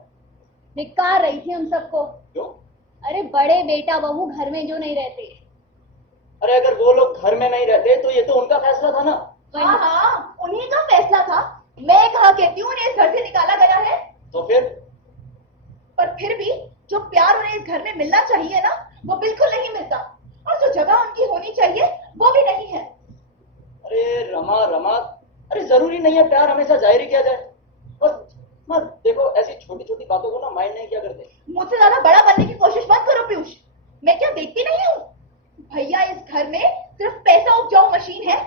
धिक्कार रही थी हम सबको। क्यों? अरे बड़े बेटा बहू घर में जो नहीं रहते। अरे अगर वो लोग घर में नहीं रहते तो ये तो उनका फैसला था ना। हाँ हाँ, उन्हीं का फैसला था। मैं कहा कहती हूँ उन्हें इस घर से निकाला गया है। तो फिर? पर फिर भी जो प्यार उन्हें इस घर में मिलना चाहिए ना, वो बिल्कुल नहीं मिलता। और जो जगह उनकी होनी चाहिए वो भी नहीं है। अरे रमा रमा, अरे जरूरी नहीं है प्यार हमेशा जाहिर ही किया जाए। और माँ देखो, ऐसी छोटी छोटी बातों को ना माइंड नहीं किया करते। मुझसे ज्यादा बड़ा बनने की कोशिश मत करो पीयूष। मैं क्या देखती नहीं हूँ? भैया इस घर में सिर्फ पैसा उपजाऊ मशीन है।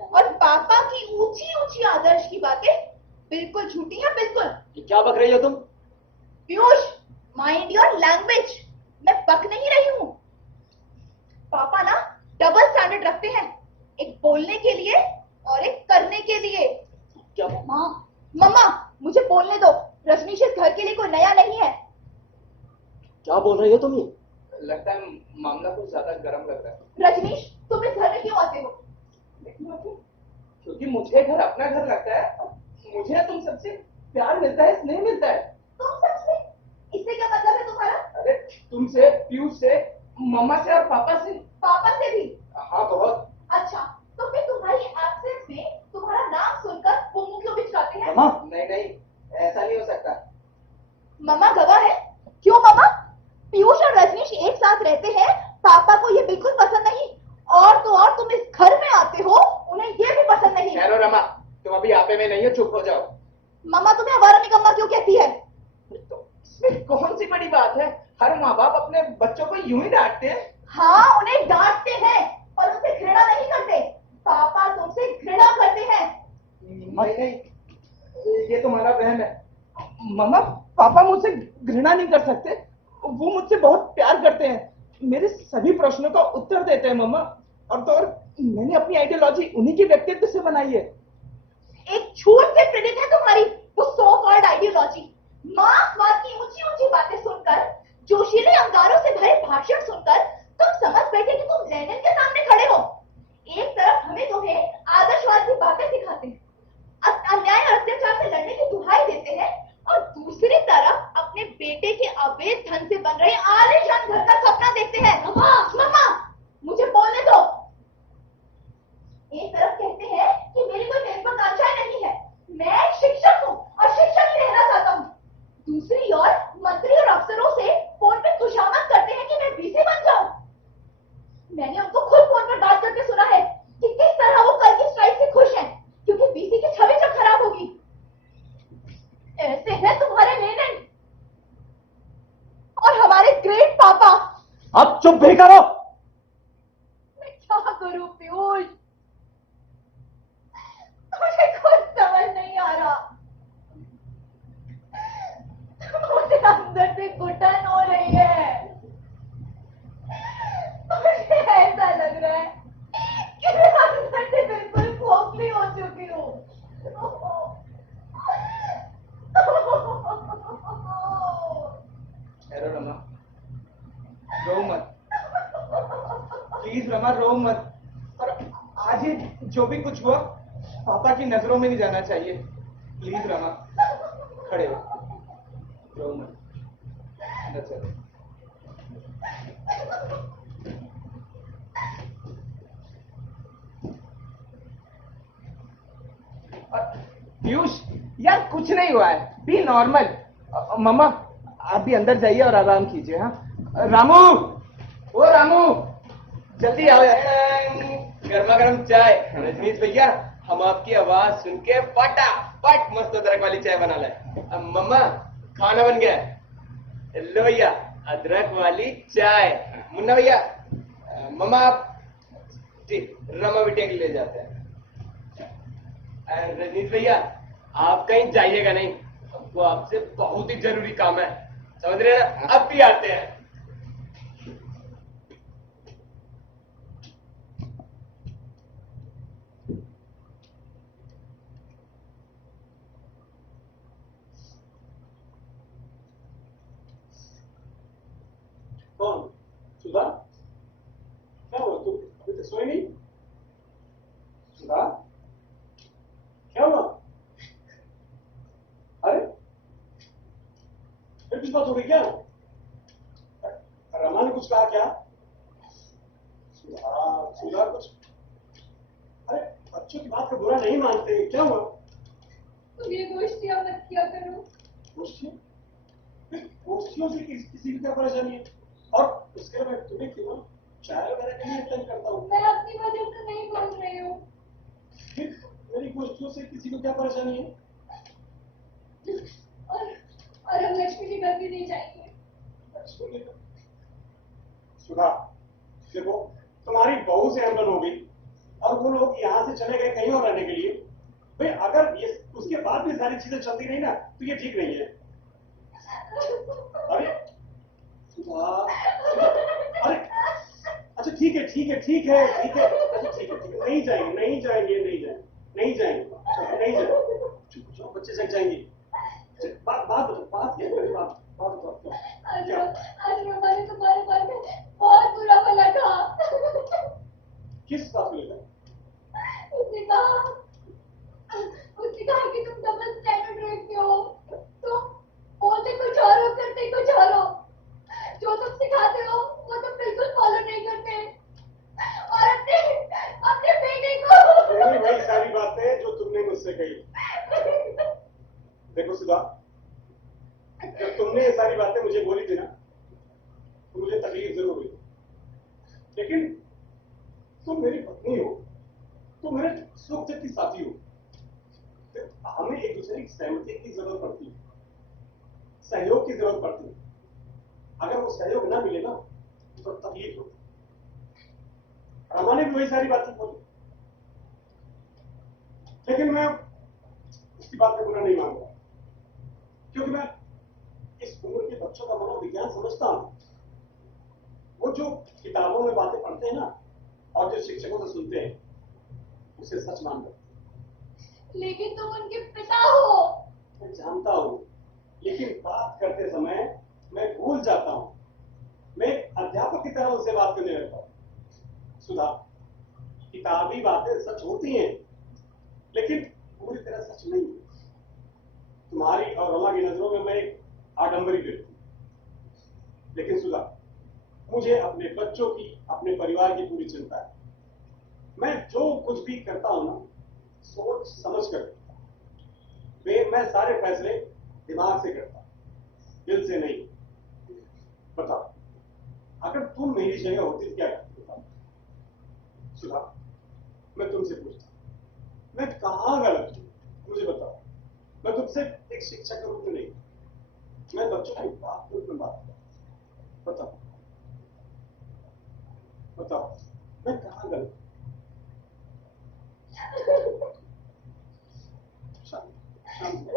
और पापा की ऊंची ऊंची आदर्श की बातें बिल्कुल झूठी है, बिल्कुल। ये क्या बक रही हो तुम? Piyush, mind your language. मैं बक नहीं रही हूँ। पापा ना डबल स्टैंडर्ड रखते हैं, एक बोलने के लिए और एक करने के लिए। क्या? माँ, मम्मा, मुझे बोलने दो। रजनीश इस घर के लिए कोई नया नहीं है। क्या बोल रही हो तुम ये? लगता है मामला कुछ ज्यादा गर्म लग रहा है। रजनीश, तुम इस घर में क्यों आते हो? क्योंकि मुझे घर अपना घर लगता है। मुझे तुम सबसे प्यार मिलता है, स्नेह मिलता है। तुम सबसे? इससे क्या मतलब है तुम्हारा? अरे तुमसे, पीयूष से, मम्मा से और पापा से। पापा से भी? हाँ बहुत। अच्छा, तो फिर तुम्हारी एब्सेंस में तुम्हारा नाम सुनकर वो मुंह क्यों बिचकाते हैं? रमा, नहीं नहीं, ऐसा नहीं हो सकता। मम्मा गवाह है। क्यों मम्मा? पीयूष और रजनीश एक साथ रहते हैं, पापा को ये बिल्कुल पसंद नहीं। और तो और तुम इस घर में आते हो, उन्हें ये भी पसंद नहीं। ठहरो रमा, तुम अभी आपे में नहीं हो, चुप हो जाओ। मम्मा तुम्हें आवारा निकम्मा क्यों कहती है? तो इसमें कौन सी बड़ी बात है? हर माँ बाप अपने बच्चों को यूं ही डांटते हैं। हाँ, उन्हें डांटते हैं पर उनसे घृणा नहीं करते। पापा तुमसे घृणा करते हैं। नहीं नहीं, ये तुम्हारा वहम है। मम्मा, पापा मुझसे घृणा नहीं कर सकते। वो मुझसे बहुत प्यार करते हैं, मेरे सभी प्रश्नों का उत्तर देते हैं मम्मा। और तो और मैंने अपनी आइडियोलॉजी उन्हीं के व्यक्तित्व से बनाई है। एक झूठ से प्रेरित है तुम्हारी वो सो कॉल्ड आइडियोलॉजी। मार्क्सवाद की ऊंची ऊंची बातें सुनकर, जोशीले अंगारों से भरे भाषण सुनकर तुम समझ बैठे कि तुम लेनिन के सामने खड़े हो। एक तरफ हमें तुम्हें आदर्शवाद की बातें सिखाते हैं, अन्याय और अत्याचार से लड़ने की दुहाई देते हैं, और दूसरी तरफ अपने बेटे के अवैध धन से बन रहे आलीशान घर का सपना देखते हैं। मम्मा, मुझे बोलने दो। एक तरफ कहते हैं कि मेरी कोई महत्वाकांक्षाएं नहीं है, मैं एक शिक्षक हूँ और शिक्षक ही रहना चाहता हूँ। दूसरी ओर मंत्री और अफसरों से फोन पे खुशामद करते हैं कि मैं वीसी बन जाऊं। मैंने उनको खुद फोन पर बात करते सुना है कि किस तरह वो कल की स्ट्राइक से खुश हैं, क्योंकि वीसी की छवि जो खराब होगी। ऐसे हैं तुम्हारे लेनिन और हमारे ग्रेट पापा। अब चुप भी करो। मैं क्या करूं पीयूष? मुझे कुछ समझ नहीं आ रहा। मुझे अंदर से घुटन हो रही है। मुझे ऐसा लग रहा है कि मैं अंदर से बिल्कुल खोखली हो चुकी हूँ। ठहरो रमा, रो मत, प्लीज रमा रो मत। और आज ये जो भी कुछ हुआ पापा की नजरों में नहीं जाना चाहिए। प्लीज रमा, खड़े हो, रो मत, अंदर चलो। पीयूष, यार कुछ नहीं हुआ है, बी नॉर्मल। मम्मा, आप भी अंदर जाइए और आराम कीजिए। हाँ रामू, ओ रामू, जल्दी आओ यार। गर्मा गर्म चाय। रजनीश भैया, हम आपकी आवाज सुन के फटाफट मस्त अदरक वाली चाय बना लाए। मम्मा, खाना बन गया है। लो भैया, अदरक वाली चाय। मुन्ना भैया, मम्मा आप ठीक रमा बिटिया के ले जाते हैं। रजनीश भैया, आप कहीं जाइएगा नहीं, हमको आपसे बहुत ही जरूरी काम है, समझ रहे हैं ना? अब भी आते हैं। हो गई क्या? रमा ने कुछ कहा क्या? सुधा सुधा कुछ, अरे बच्चों की बात का बुरा नहीं मानते, क्या हुआ? तुम ये गोष्ठियां मत किया करो। गोष्ठियों? गोष्ठियों से किसी की क्या परेशानी है? और उसके लिए मैं तुम्हें क्यों चाय वगैरह के लिए तंग करता हूँ? मैं अपनी वजह से नहीं बोल रही हूँ। फिर मेरी गोष्ठियों से किसी को क्या परेशानी है? और हम लक्ष्मी के घर भी नहीं जाएंगे। सुधा देखो, तुम्हारी बहू से अनबन हो गई और वो लोग यहाँ से चले गए कहीं और रहने के लिए। भाई अगर ये उसके बाद भी सारी चीजें चलती रही ना तो ये ठीक नहीं है। अरे सुधा, अरे अच्छा ठीक है ठीक है ठीक है ठीक है, अच्छा ठीक है ठीक है, नहीं जाएंगे नहीं जाएंगे नहीं जाएंगे नहीं जाएंगे, चलो नहीं जाएंगे, चुप चुप, बच्चे जग जाएंगे। बात बात बात क्या है? बात बात बात आज क्या? रमा ने तुम्हारे बारे में बहुत बुरा भला कहा। किस बात को लेकर? उसने कहा कि तुम डबल स्टैंडर्ड रखते हो। तुम बोलते कुछ और हो, करते कुछ और हो। जो तुम सिखाते हो वो तुम बिल्कुल फॉलो नहीं करते और अपने अपने बेटे को। यही वही सारी बातें जो तुमने मुझसे कही। देखो सुधा, जब तुमने ये सारी बातें मुझे बोली थी ना तो मुझे तकलीफ जरूर हुई, लेकिन तुम मेरी पत्नी हो, तुम मेरे सुख दुख की साथी हो, तो हमें एक दूसरे की सहमति की जरूरत पड़ती है, सहयोग की जरूरत पड़ती है। अगर वो सहयोग ना मिले ना तो तकलीफ होती। रमा ने भी वही सारी बातें बोली, लेकिन मैं उसकी बात का बुरा नहीं मानता, क्योंकि मैं इस उम्र के बच्चों का मनोविज्ञान समझता हूं। वो जो किताबों में बातें पढ़ते हैं ना और जो शिक्षकों से सुनते हैं उसे सच मान लो। लेकिन तुम उनके पिता हो। मैं जानता हूं, लेकिन बात करते समय मैं भूल जाता हूं। मैं एक अध्यापक की तरह उनसे बात करने लगता हूं। सुधा, किताबी बातें सच होती हैं, लेकिन पूरी तरह सच नहीं है। तुम्हारी और रमा की नजरों में मैं एक आडंबरी व्यक्ति हूं, लेकिन सुधा, मुझे अपने बच्चों की, अपने परिवार की पूरी चिंता है। मैं जो कुछ भी करता हूं ना सोच समझ कर करता हूं। मैं सारे फैसले दिमाग से करता हूं, दिल से नहीं। बताओ, अगर तुम मेरी जगह होती तो क्या करती? बताओ सुधा, मैं तुमसे पूछता हूं, मैं कहां गलत हूं? मुझे बताओ। मैं तुमसे एक शिक्षक के रूप में नहीं, मैं बच्चों की बात के रूप में बात करता हूं। बताओ बताओ, मैं कहां गलत हूं? शांत शांत।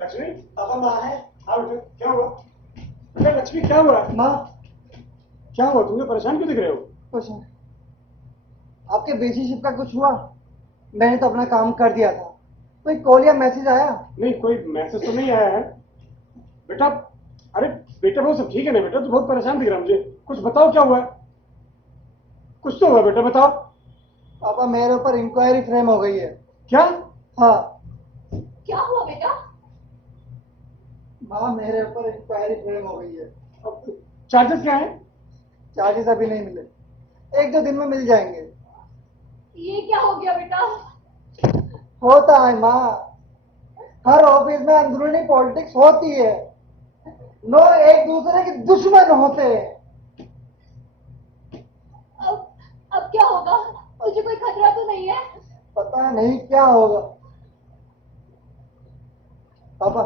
लक्ष्मी, पापा माँ है। हाँ बेटे, क्या हुआ? बेटा लक्ष्मी, क्या हुआ? माँ, क्या हुआ? तुम्हें परेशान क्यों दिख रहे हो? कुछ नहीं। आपके बेचीशिप का कुछ हुआ? मैंने तो अपना काम कर दिया था। कोई कॉल या मैसेज आया? नहीं, कोई मैसेज तो नहीं आया है बेटा। अरे बेटा, वो सब ठीक है ना बेटा? तू बहुत परेशान दिख रहा है मुझे। कुछ बताओ, क्या हुआ है? कुछ तो हुआ बेटा, बताओ। पापा, मेरे ऊपर इंक्वायरी फ्रेम हो गई है। क्या? हाँ क्या हुआ बेटा? माँ, मेरे ऊपर इंक्वायरी फ्रेम हो गई है। चार्जेस क्या है? चार्जेस अभी नहीं मिले, 1-2 दिन में मिल जाएंगे। ये क्या हो गया बेटा? होता है माँ, हर ऑफिस में अंदरूनी पॉलिटिक्स होती है। लोग एक दूसरे के दुश्मन होते हैं। अब क्या होगा? मुझे कोई खतरा तो नहीं है? पता नहीं क्या होगा। पापा,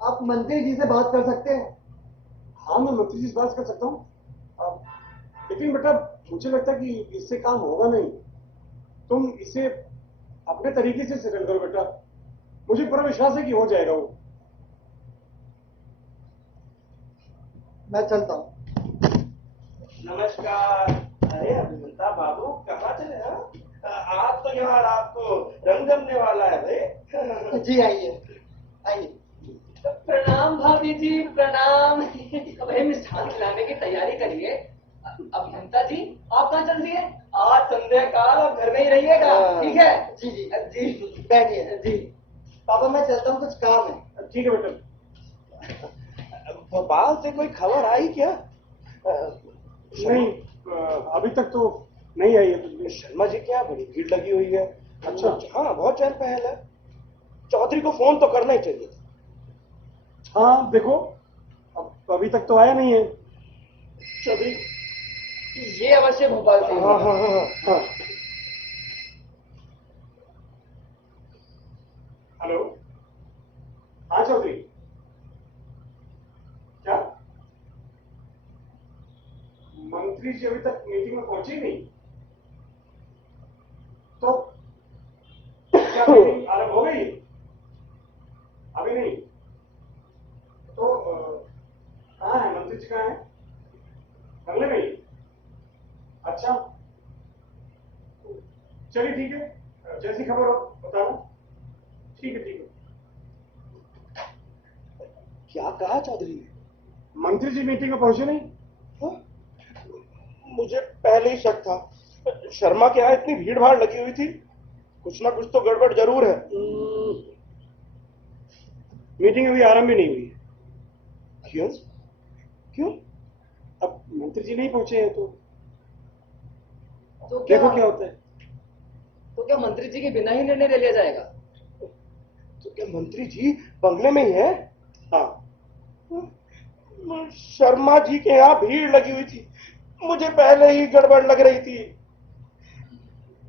आप मंत्री जी से बात कर सकते हैं? हाँ, मैं मंत्री जी से बात कर सकता हूँ, लेकिन बेटा मुझे लगता है कि इससे काम होगा नहीं। तुम इसे अपने तरीके से सेटल करो बेटा। मुझे पूरा विश्वास है कि हो जाएगा वो। मैं चलता हूँ। नमस्कार। अरे अभियंता बाबू, कहाँ चले? हाँ, आज तो तो यहाँ रात को रंग जमने वाला है भाई। जी आइए आइए। प्रणाम भाभी जी, प्रणाम। अब है मिष्ठान खिलाने की तैयारी करिए। अभियंता जी, आप कहाँ चल दिए? आज संध्या काल आप घर में ही रहिएगा, ठीक है? जी जी जी बैठिए। जी। पापा मैं चलता हूँ, कुछ काम है। ठीक है बेटा। भोपाल से कोई खबर आई क्या? नहीं, अभी तक तो नहीं आई है। शर्मा जी क्या बड़ी भीड़ लगी हुई है। अच्छा। हाँ बहुत चहल पहल है। चौधरी को फोन तो करना ही चाहिए। हाँ देखो, अब अभी तक तो आया नहीं है। चौधरी। ये अवश्य भोपाल से ही हाँ होगा। हाँ हाँ हाँ। हेलो। हाँ चौधरी। क्या मंत्री जी अभी तक मीटिंग में पहुंचे ही नहीं? तो क्या मीटिंग आरंभ हो गई? अभी नहीं। तो कहाँ है मंत्री जी? कहाँ है? बंगले में ही? अच्छा, चलिए ठीक है, जैसी खबर हो बताना। ठीक है ठीक है। क्या कहा चौधरी ने? मंत्री जी मीटिंग में पहुंचे नहीं? हाँ? मुझे पहले ही शक था। शर्मा के यहाँ इतनी भीड़ भाड़ लगी हुई थी, कुछ ना कुछ तो गड़बड़ जरूर है। मीटिंग अभी आरंभ भी नहीं हुई है। क्यों? क्यों? अब मंत्री जी नहीं पहुंचे हैं तो तो क्या देखो क्या होता है। तो क्या मंत्री जी के बिना ही निर्णय ले लिया जाएगा? तो क्या मंत्री जी बंगले में ही है? हाँ। शर्मा जी के यहाँ भीड़ लगी हुई थी, मुझे पहले ही गड़बड़ लग रही थी।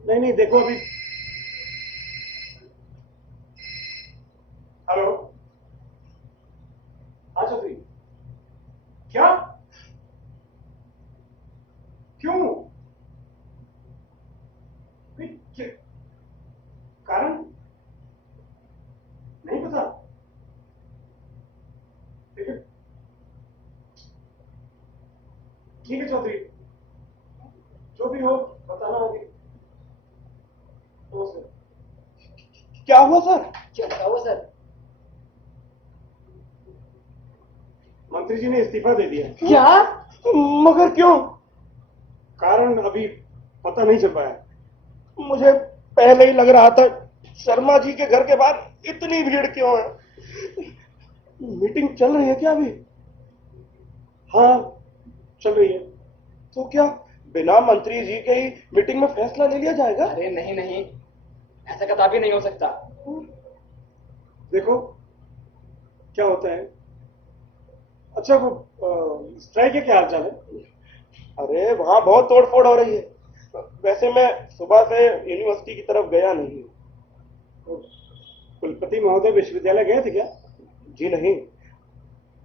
नहीं नहीं देखो अभी। हेलो। हाँ चौधरी। क्या? क्यों? नहीं, कारण नहीं पता। ठीक है चौधरी, जो भी हो बताना आगे। नमस्ते। क्या हुआ सर? क्या हुआ सर? मंत्री जी ने इस्तीफा दे दिया। क्या? मगर क्यों? कारण अभी पता नहीं चल पाया। मुझे पहले ही लग रहा था। शर्मा जी के घर के बाहर इतनी भीड़ क्यों है? मीटिंग चल रही है क्या अभी? हाँ चल रही है। तो क्या बिना मंत्री जी के ही मीटिंग में फैसला ले लिया जाएगा? अरे नहीं नहीं, ऐसा कदापि नहीं हो सकता। देखो क्या होता है। अच्छा वो स्ट्राइक के क्या हाल चाल है? अरे वहां बहुत तोड़फोड़ हो रही है। वैसे मैं सुबह से यूनिवर्सिटी की तरफ गया नहीं। कुलपति महोदय विश्वविद्यालय गए थे क्या? जी नहीं,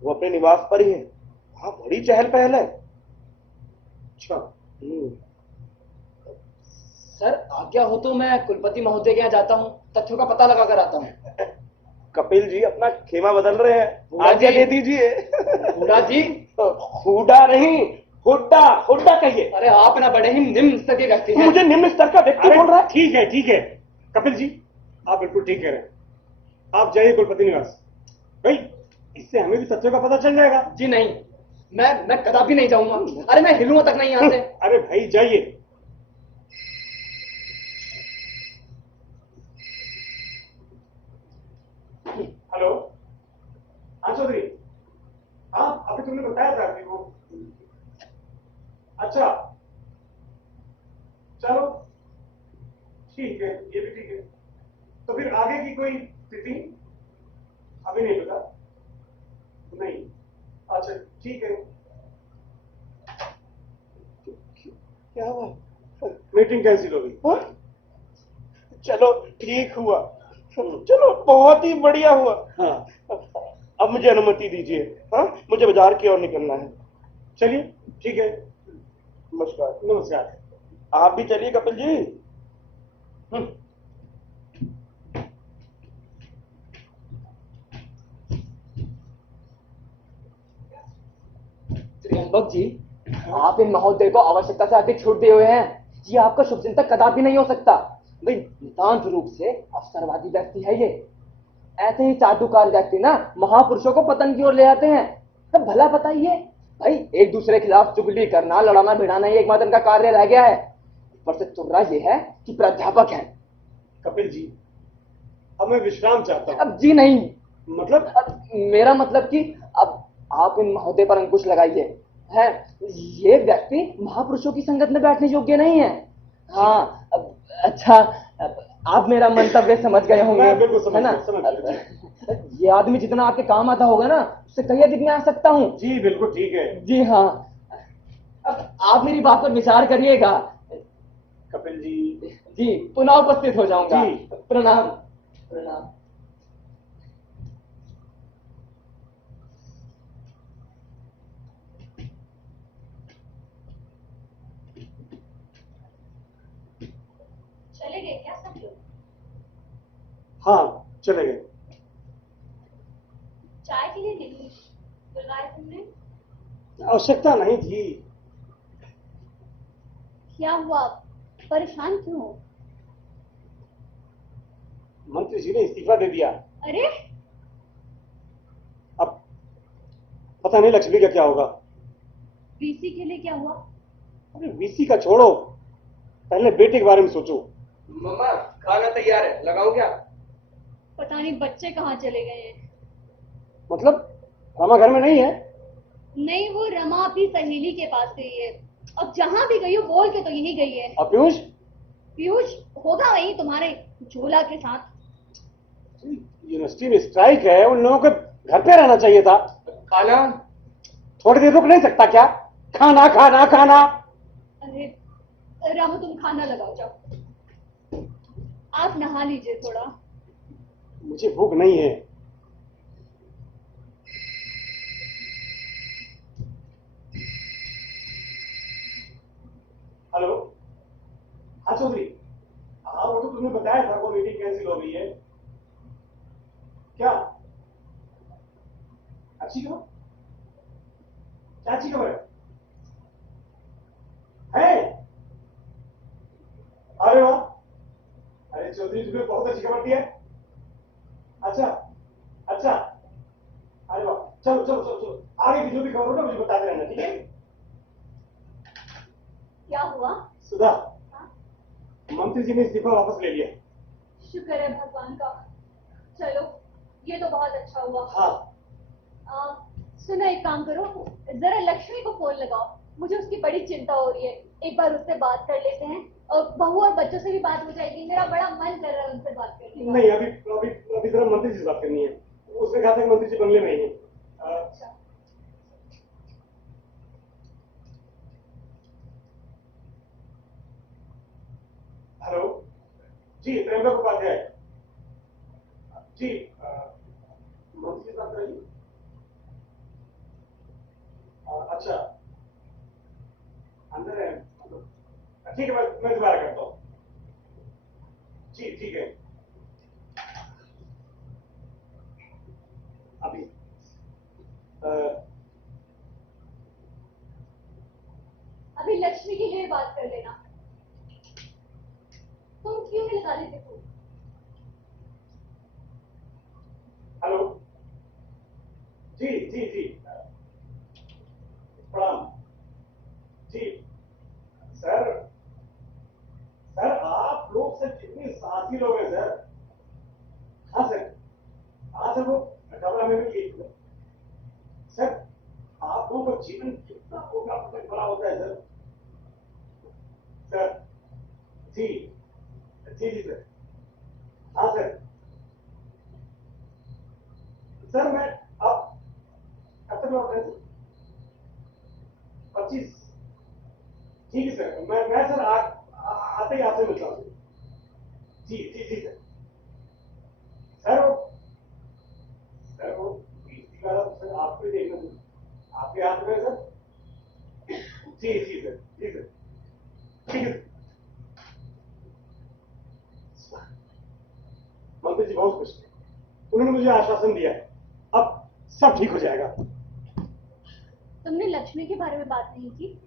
वो अपने निवास पर ही है। वहां बड़ी चहल पहल है। अच्छा। सर आज्ञा हो तो मैं कुलपति महोदय के यहाँ जाता हूँ, तथ्यों का पता लगा कर आता हूँ। कपिल जी अपना खेमा बदल रहे हैं, हुड्डा आज्ञा जी। दे दीजिए। हुड्डा जी। हुड्डा नहीं, हुड्डा, हुड्डा कहिए। अरे आप ना बड़े ही निम्न स्तर के व्यक्ति हैं। मुझे निम्न स्तर का व्यक्ति अरे बोल रहा है? ठीक है कपिल जी, आप बिल्कुल ठीक कह रहे हैं। आप जाइए कुलपति निवास। भाई इससे हमें भी तथ्यों का पता चल जाएगा। जी नहीं, मैं कदापि नहीं जाऊंगा। अरे मैं हिलूंगा तक नहीं यहाँ से। अरे भाई जाइए। हेलो। हाँ चौधरी। हाँ अभी तुमने बताया था कि वो। अच्छा चलो ठीक है, ये भी ठीक है। तो फिर आगे की कोई स्थिति अभी नहीं पता? नहीं। अच्छा ठीक है। क्या हुआ? मीटिंग कैंसिल हो गई। हाँ? चलो ठीक हुआ। चलो बहुत ही बढ़िया हुआ। हाँ अब मुझे अनुमति दीजिए। हाँ मुझे बाजार की ओर निकलना है। चलिए ठीक है। नमस्कार। नमस्कार। आप भी चलिए कपिल जी। त्र्यंबक जी, आप इन महोदय को आवश्यकता से अधिक छूट दिए हुए हैं। ये आपका शुभचिंतक कदापि नहीं हो सकता। भाई नितांत रूप से अवसरवादी व्यक्ति है ये। ऐसे ही चाटुकार व्यक्ति ना महापुरुषों को पतन की ओर ले आते हैं। तब भला बताइए भाई, एक दूसरे के खिलाफ चुगली करना, लड़ाना भिड़ाना ये एकमात्र इनका कार्य रह गया है। ऊपर से तुर्रा ये है कि प्राध्यापक है। कपिल जी, अब मैं विश्राम चाहता हूँ। अब जी नहीं, मतलब अब मेरा मतलब कि अब आप इन महोदय पर अंकुश लगाइए। है, ये व्यक्ति महापुरुषों की संगत में बैठने योग्य नहीं है। हाँ, अब अच्छा, अब आप मेरा मंतव्य समझ गए होंगे, मैं बिल्कुल समझ है ना? गया, समझ गया। ये आदमी जितना आपके काम आता होगा ना, उससे कहीं अधिक मैं आ सकता हूँ। जी बिल्कुल ठीक है। जी हाँ, अब आप मेरी बात पर विचार करिएगा। कपिल जी, जी, पुनः उपस्थित हो जाऊंगा। जी। प्रणाम। प्रणाम। चले गए क्या सब लोग? हाँ चले गए। चाय के लिए नहीं बुलाया तुमने? आवश्यकता नहीं थी। क्या हुआ, परेशान क्यों हो? मंत्री जी ने इस्तीफा दे दिया। अरे अब पता नहीं लक्ष्मी का क्या होगा। वीसी के लिए क्या हुआ? अरे वीसी का छोड़ो, पहले बेटे के बारे में सोचो। मम्मा खाना तैयार है, लगाऊं क्या? पता नहीं बच्चे कहाँ चले गए हैं। मतलब रमा घर में नहीं है? नहीं, वो रमा अपनी सहेली के पास गई है। अब जहां भी गई हो बोल के तो यही गई है। और पीयूष? पीयूष होगा वही तुम्हारे झोला के साथ। यूनिवर्सिटी में स्ट्राइक है, उन लोगों को घर पे रहना चाहिए था। खाना? थोड़ी देर रुक नहीं सकता क्या? खाना खाना खाना। अरे रामू, तुम खाना लगाओ, जाओ। आप नहा लीजिए थोड़ा। मुझे भूख नहीं है। हेलो, हाँ चौधरी। हाँ वो तो तुमने बताया था, वो मीटिंग कैंसिल हो गई है। क्या अच्छी खबर? क्या अच्छी खबर है? अरे वाह, अरे चौधरी तुम्हें बहुत अच्छी खबर दी है। अच्छा अच्छा, अरे वाह, चलो चलो चलो चलो, आगे की जो भी खबर हो ना मुझे बताते रहना, ठीक है? क्या हुआ? सुधा, हाँ? मंत्री जी ने इस्तीफा वापस ले लिया। शुक्र है भगवान का। चलो, ये तो बहुत अच्छा हुआ। हाँ सुनो, एक काम करो, जरा लक्ष्मी को फोन लगाओ, मुझे उसकी बड़ी चिंता हो रही है। एक बार उससे बात कर लेते हैं, और बहू और बच्चों से भी बात हो जाएगी। मेरा बड़ा मन कर रहा है उनसे बात करने का। नहीं, अभी अभी अभी जरा मंत्री जी से बात करनी है। उसने कहा था कि मंत्री जी बंगले में ही है। अच्छा, हेलो जी, त्र्यंबक उपाध्याय जी, मंत्री से बात करिए। अच्छा, अंदर है? ठीक है, मैं दोबारा करता हूँ। जी ठीक है। अभी अभी लक्ष्मी के लिए बात कर लेना। तुम क्यों नहीं लगा लेते फोन? हेलो जी जी जी, प्रणाम जी। सर सर, आप लोग सर कितने साहसी लोग हैं सर। हाँ सर, हाँ सर, वो डबरा में भी एक सर, आप लोगों का जीवन कितना बड़ा होता है सर। सर जी जी जी सर, हाँ सर। सर मैं अब कब तक लौट रहे थे? 25? ठीक है सर, मैं सर आते ही आपसे मिलता हूँ। जी जी जी सर। सर वो बीसी वाला तो सर आपको ही देखना चाहिए, आपके हाथ में है सर। जी जी सर, जी सर, ठीक है। मंत्री जी बहुत खुश थे, उन्होंने मुझे आश्वासन दिया है, अब सब ठीक हो जाएगा। तुमने लक्ष्मी के बारे में बात नहीं की?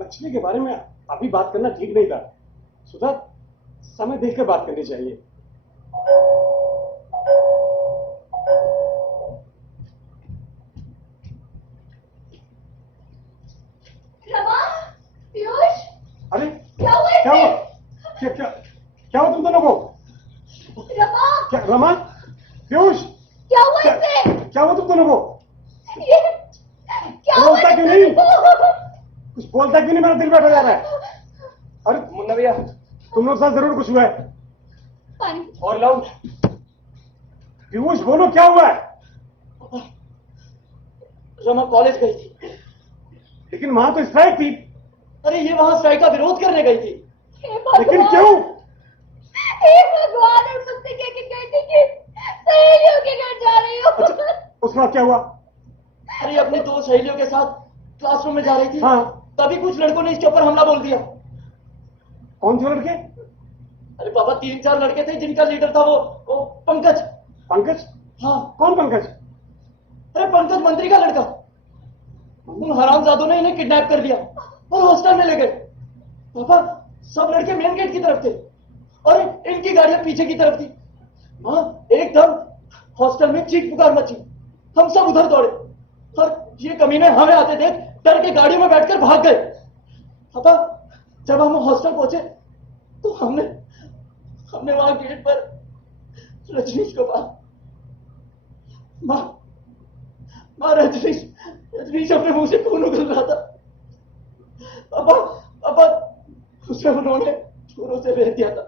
लक्ष्मी के बारे में अभी बात करना ठीक नहीं था। सुधा, समय देखकर बात करनी चाहिए। रमा, पीयूष, अरे क्या हुआ क्या हुआ? इसे? क्या हुआ तुम दोनों को? रमा, क्या रमा? पीयूष, क्या हुआ क्या इसे? क्या हुआ तुम दोनों को? ये क्या हुआ बोलता क्यों इसे? नहीं? कुछ बोलता क्यों नहीं? मेरा दिल बैठा जा रहा है। अरे मुन्ना भैया, तुम लोग साथ जरूर कुछ हुआ है। पानी। और लाऊं? पीयूष बोलो, क्या हुआ है? रमा कॉलेज गई थी। लेकिन वहां तो स्ट्राइक थी। अरे ये वहां स्ट्राइक का विरोध करने गई थी। हे भगवान, लेकिन क्यों? हे भगवान, और मुझसे कह के गई थी कि सहेलियों के घर जा रही हूँ। अच्छा, उसके बाद क्या हुआ? अरे अपनी 2 सहेलियों के साथ क्लासरूम में जा रही थी। हाँ। तभी कुछ लड़कों ने इसके ऊपर हमला बोल दिया। कौन थे वो लड़के? अरे पापा 3-4 लड़के थे जिनका लीडर था वो पंकज। पंकज? हाँ। कौन पंकज? अरे पंकज मंत्री का लड़का। उन हरामजादों ने इन्हें किडनैप कर लिया और हॉस्टल में ले गए। पापा सब लड़के मेन गेट की तरफ थे और इनकी गाड़ियां पीछे की तरफ थी। हाँ, एकदम हॉस्टल में चीख पुकार मची। हम सब उधर दौड़े और ये कमीने हमें आते देख डर के गाड़ियों में बैठकर भाग गए। पापा जब हम हॉस्टल पहुंचे तो हमने वहां गेट पर रजनीश को पाया। माँ रजनीश अपने मुंह से खून उगल रहा था। पापा उसे उन्होंने छुरों से भेज दिया था।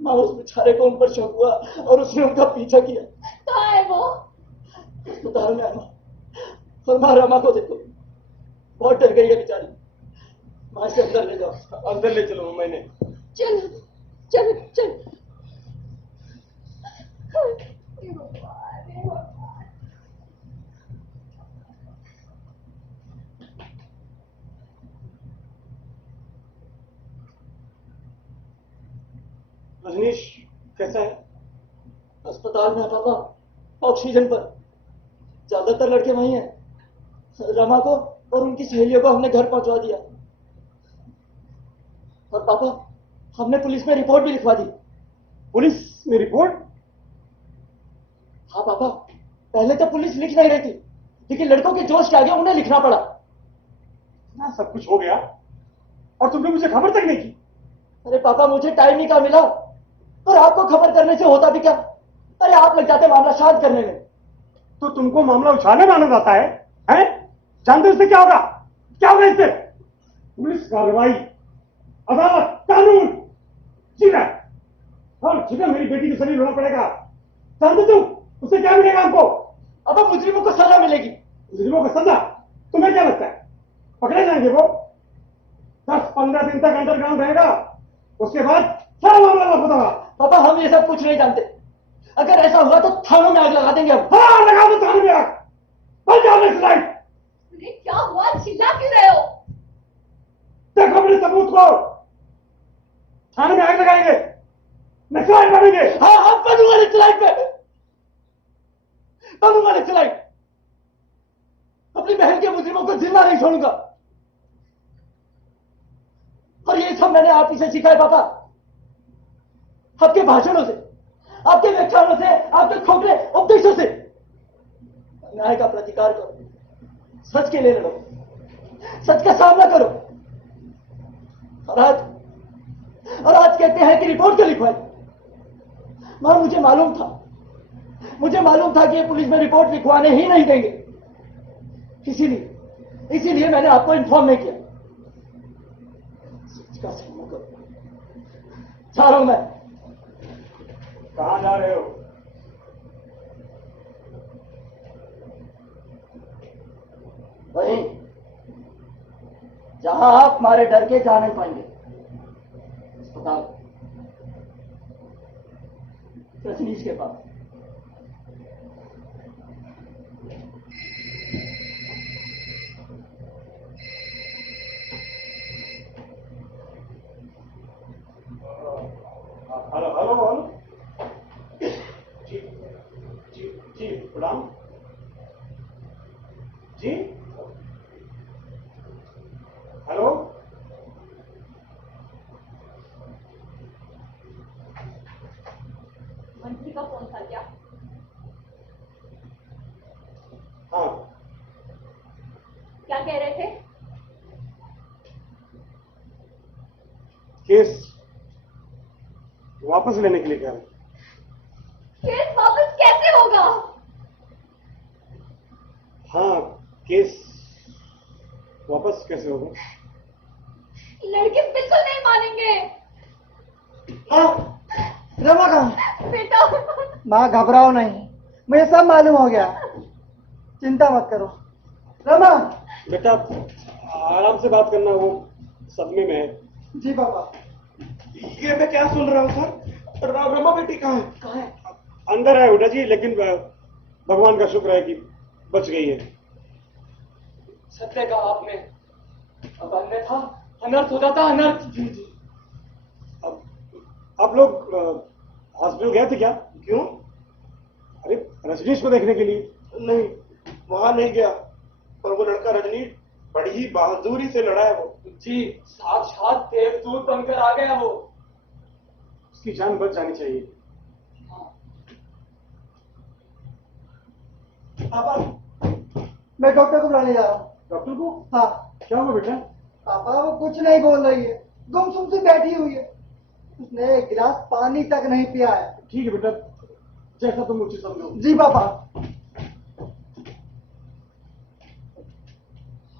माँ उस बेचारे को उन पर शक हुआ और उसने उनका पीछा किया। कहाँ है वो? अस्पताल में आया। और माँ रमा को देखो, बहुत डर गई है बेचारी। माँ से अंदर ले जाओ। अंदर ले चलो। मैंने चल चल चल। हे भगवान, हे भगवान। रजनीश कैसा है? अस्पताल में है पापा, ऑक्सीजन पर। ज्यादातर लड़के वहीं हैं। रमा को और उनकी सहेलियों को हमने घर पहुंचवा दिया। और पापा हमने पुलिस में रिपोर्ट भी लिखवा दी। पुलिस में रिपोर्ट? हाँ पापा, पहले तो पुलिस लिख नहीं रही थी, लेकिन लड़कों के जोश के आगे उन्हें लिखना पड़ा। ना सब कुछ हो गया और तुमने मुझे खबर तक नहीं की। अरे पापा मुझे टाइम ही कहाँ मिला, और आपको खबर करने से होता भी क्या। अरे आप लग जाते मामला शांत करने में। तो तुमको मामला उछालने मालूम आता है? हैं? जानते हो इससे क्या होगा? क्या होगा इससे? पुलिस कार्रवाई, अदालत, कानून, जिला और जिला मेरी बेटी को शरीर होना पड़ेगा। जानते तुम उससे क्या मिलेगा हमको? अब मुजरिमों को सजा मिलेगी। मुजरिमों को सजा? तुम्हें क्या लगता है पकड़े जाएंगे वो? 10-15 दिन तक अंडरग्राउंड रहेगा, उसके बाद सारा मामला वापस होगा। पापा हम ये सब कुछ नहीं जानते। अगर ऐसा हुआ तो थानों में आग लगा देंगे हम। हाँ लगा दो थाने में आग। बन जाओ नेक्स्ट लाइफ। अरे क्या हुआ? चिल्ला क्यों रहे हो? देखो मेरे सबूत को। थाने में आग लगाएंगे, नक्सलाइट मारेंगे। हाँ हाँ बनूंगा नेक्स्ट लाइफ पे, बनूंगा नेक्स्ट लाइफ। अपनी बहन के मुजरिमों को जिंदा नहीं छोड़ूंगा। और ये सब मैंने आप ही से सीखा है पापा, आपके भाषणों से, आपके व्याख्यानों से, आपके खोखले उपदेशों से। न्याय का प्रतिकार करो, सच के लिए लड़ो, सच का सामना करो। और आज कहते हैं कि रिपोर्ट क्यों लिखवाई। मां मुझे मालूम था कि ये पुलिस में रिपोर्ट लिखवाने ही नहीं देंगे, इसीलिए मैंने आपको इन्फॉर्म नहीं किया। सच का सामना करो। जा रहा हूं मैं। कहां जा रहे हो? वहीं जहां आप हमारे डर के जा नहीं पाएंगे, अस्पताल, रजनीश के पास। Hello hello hello. जी जी जी प्रणाम जी। हेलो वापस लेने के लिए कह रहा हूं। केस वापस कैसे होगा? हाँ, केस वापस कैसे होगा? लड़के बिल्कुल नहीं मानेंगे। हाँ, रमा कहाँ? बेटा, माँ घबराओ नहीं, मुझे सब मालूम हो गया, चिंता मत करो। रमा। बेटा आराम से बात करना, वो सदमे में है। जी पापा। ये मैं क्या सुन रहा हूँ सर? रमा बेटी कहाँ है? कहाँ है? अंदर है बेटा जी, लेकिन भगवान का शुक्र है कि बच गई है। सत्य कहा आपने, अब अन्यथा अनर्थ हो जाता, अनर्थ। अब आप लोग हॉस्पिटल गए थे क्या? क्यों? अरे रजनीश को देखने के लिए। नहीं, वहां नहीं गया, पर वो लड़का रजनीश बड़ी ही बहादुरी से लड़ा है वो। जी, साक्षात देवदूत बनकर आ गया वो। उसकी जान बच जानी चाहिए। पापा, मैं डॉक्टर को बुलाने जा रहा हूँ। डॉक्टर को? हाँ। क्या हुआ बेटा? पापा वो कुछ नहीं बोल रही है, गुमसुम से बैठी हुई है, उसने एक गिलास पानी तक नहीं पिया है। ठीक है बेटा, जैसा तुम मुझे समझो। जी पापा।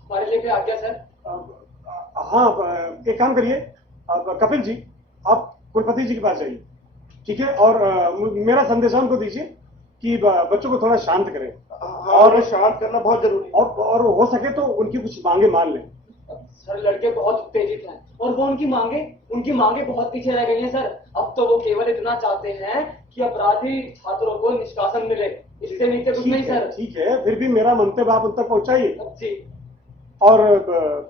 हमारे लिए क्या आज्ञा सर? हाँ, एक काम करिए, कपिल जी आप कुलपति जी के पास जाइए, ठीक है? और मेरा संदेशा उनको दीजिए कि बच्चों को थोड़ा शांत करें। और शांत करना बहुत जरूरी है। और हो सके तो उनकी कुछ मांगे मान लें। सर लड़के बहुत उत्तेजित हैं और वो उनकी मांगे बहुत पीछे रह गई हैं सर। अब तो वो केवल इतना चाहते हैं कि अपराधी छात्रों को निष्कासन मिले, इससे नीचे कुछ नहीं सर। ठीक है, फिर भी मेरा मंतव्य आप उन तक पहुंचाइए। जी। और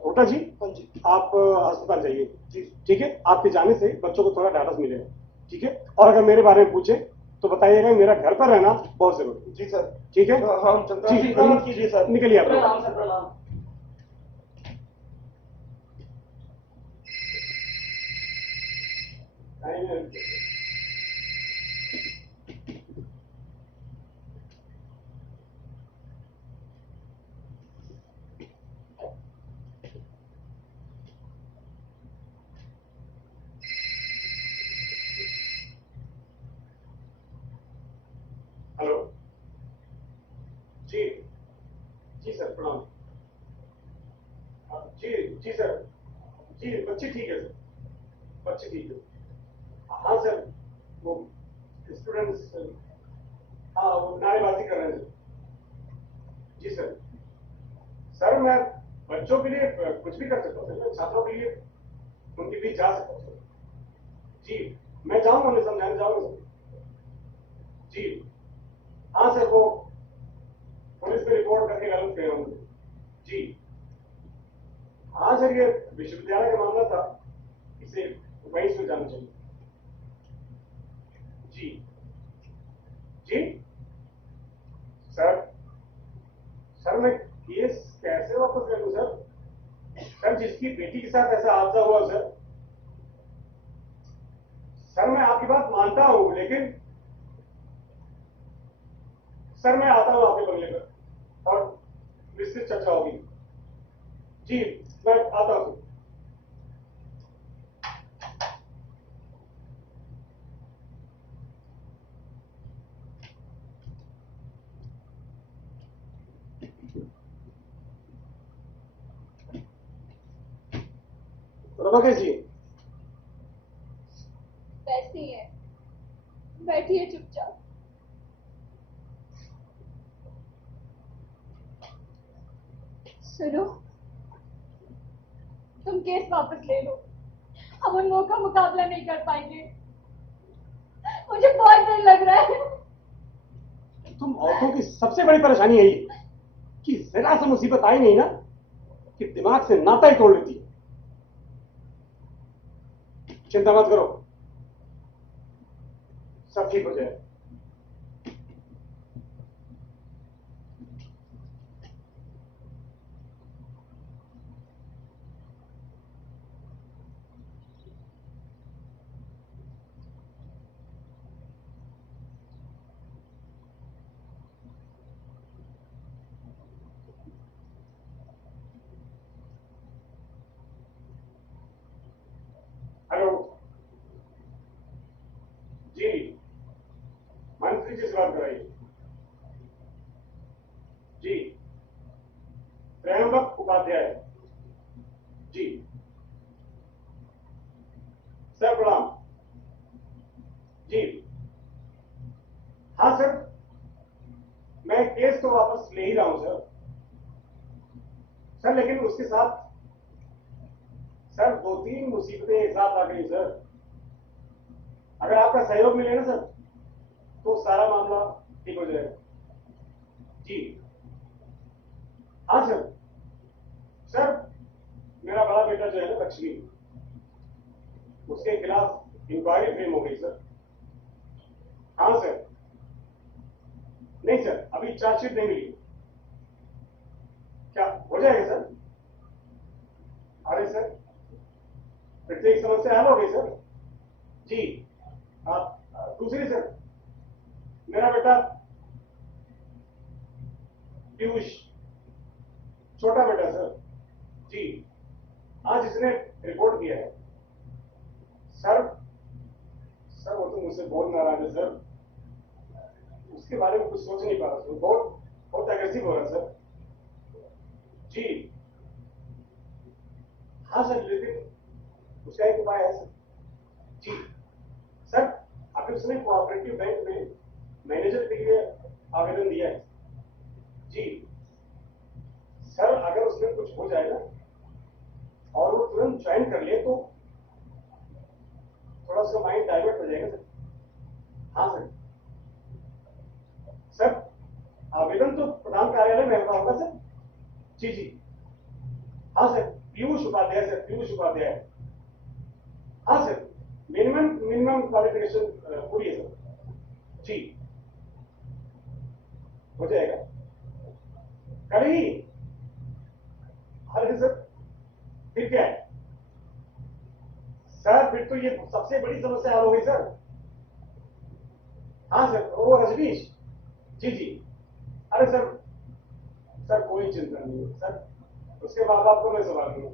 होटा जी, हाँ जी। आप अस्पताल जाइए। जी ठीक है, आपके जाने से बच्चों को थोड़ा ढाढ़स मिलेगा, ठीक है? और अगर मेरे बारे में पूछे तो बताइएगा, मेरा घर पर रहना बहुत जरूरी है। जी सर। ठीक है? हाँ चलता जी, प्रणाम कीजिए सर। निकलिए आप लोग। प्रणाम सर, प्रणाम। हेलो। जी जी सर, प्रणाम। जी जी सर, जी बच्चे ठीक है सर, बच्चे ठीक है। हाँ सर, वो स्टूडेंट्स, हाँ वो नारेबाजी कर रहे हैं सर। जी सर। सर मैं बच्चों के लिए कुछ भी कर सकता हूँ सर, मैं छात्रों के लिए उनके बीच जा सकता हूँ सर। जी मैं जाऊंगा, उन्हें समझाने जाऊंगा सर। जी हाँ सर, वो पुलिस में रिपोर्ट करके गलत कह रहा हूँ। जी हाँ सर, ये विश्वविद्यालय का मामला था, इसे वहीं से जाना चाहिए। जी जी सर, सर मैं केस कैसे वापस ले लूं सर? सर जिसकी बेटी के साथ ऐसा हादसा हुआ सर, सर मैं आपकी बात मानता हूं, लेकिन सर मैं आता हूं आपके बंगले पर और विस्तृत चर्चा होगी। जी मैं आता हूं। रमा कैसी है? वैसे ही है, बैठिए चुपचाप। सुनो, तुम केस वापस ले लो, हम उन लोगों का मुकाबला नहीं कर पाएंगे। मुझे बहुत डर लग रहा है। तुम औरतों की सबसे बड़ी परेशानी यही है कि जरा सा मुसीबत आई नहीं ना कि दिमाग से नाता ही तोड़ लेती है। चिंता मत करो, सब ठीक हो जाएगा। हेलो। त्र्यंबक उपाध्याय जी। सर प्रणाम जी। हाँ सर, मैं केस तो वापस ले ही रहा हूं सर। सर लेकिन उसके साथ सर 2-3 मुसीबतें एक साथ आ गई सर। अगर आपका सहयोग मिले ना सर तो सारा मामला ठीक हो जाएगा जी। हाँ सर। सर मेरा बड़ा बेटा जो है ना लक्ष्मी, उसके खिलाफ इंक्वायरी फ्रेम हो गई सर। हाँ सर। नहीं सर, अभी चार्जशीट नहीं मिली। क्या हो जाएगा सर? अरे सर, फिर से एक समस्या हल हो गई सर जी। आप दूसरी सर, मेरा बेटा पीयूष, छोटा बेटा सर जी, आज इसने रिपोर्ट किया है सर। सर वो तो मुझसे बहुत नाराज है सर, उसके बारे में कुछ सोच नहीं पा रहा सर। बहुत बहुत एग्रेसिव हो रहा है सर जी। हाँ सर, लेकिन उसका एक उपाय है सर जी। सर अभी उसने कोऑपरेटिव बैंक में मैनेजर के लिए आवेदन दिया है जी। सर अगर उसमें कुछ हो जाए ना और वो तुरंत ज्वाइन कर ले तो थोड़ा सा माइंड डाइवर्ट हो जाएगा सर। हाँ सर। सर आवेदन तो प्रधान कार्यालय में होगा सर जी जी। हाँ सर, पीयूष उपाध्याय सर, पीयूष उपाध्याय। हाँ सर, मिनिमम मिनिमम क्वालिफिकेशन पूरी है सर जी। हो जाएगा कल ही। अरे सर फिर क्या है सर? फिर तो ये सबसे बड़ी समस्या हल हो गई सर। हाँ सर, वो रजनीश जी जी। अरे सर, सर कोई चिंता नहीं है सर, उसके माँ बाप को मैं संभाल लूंगा।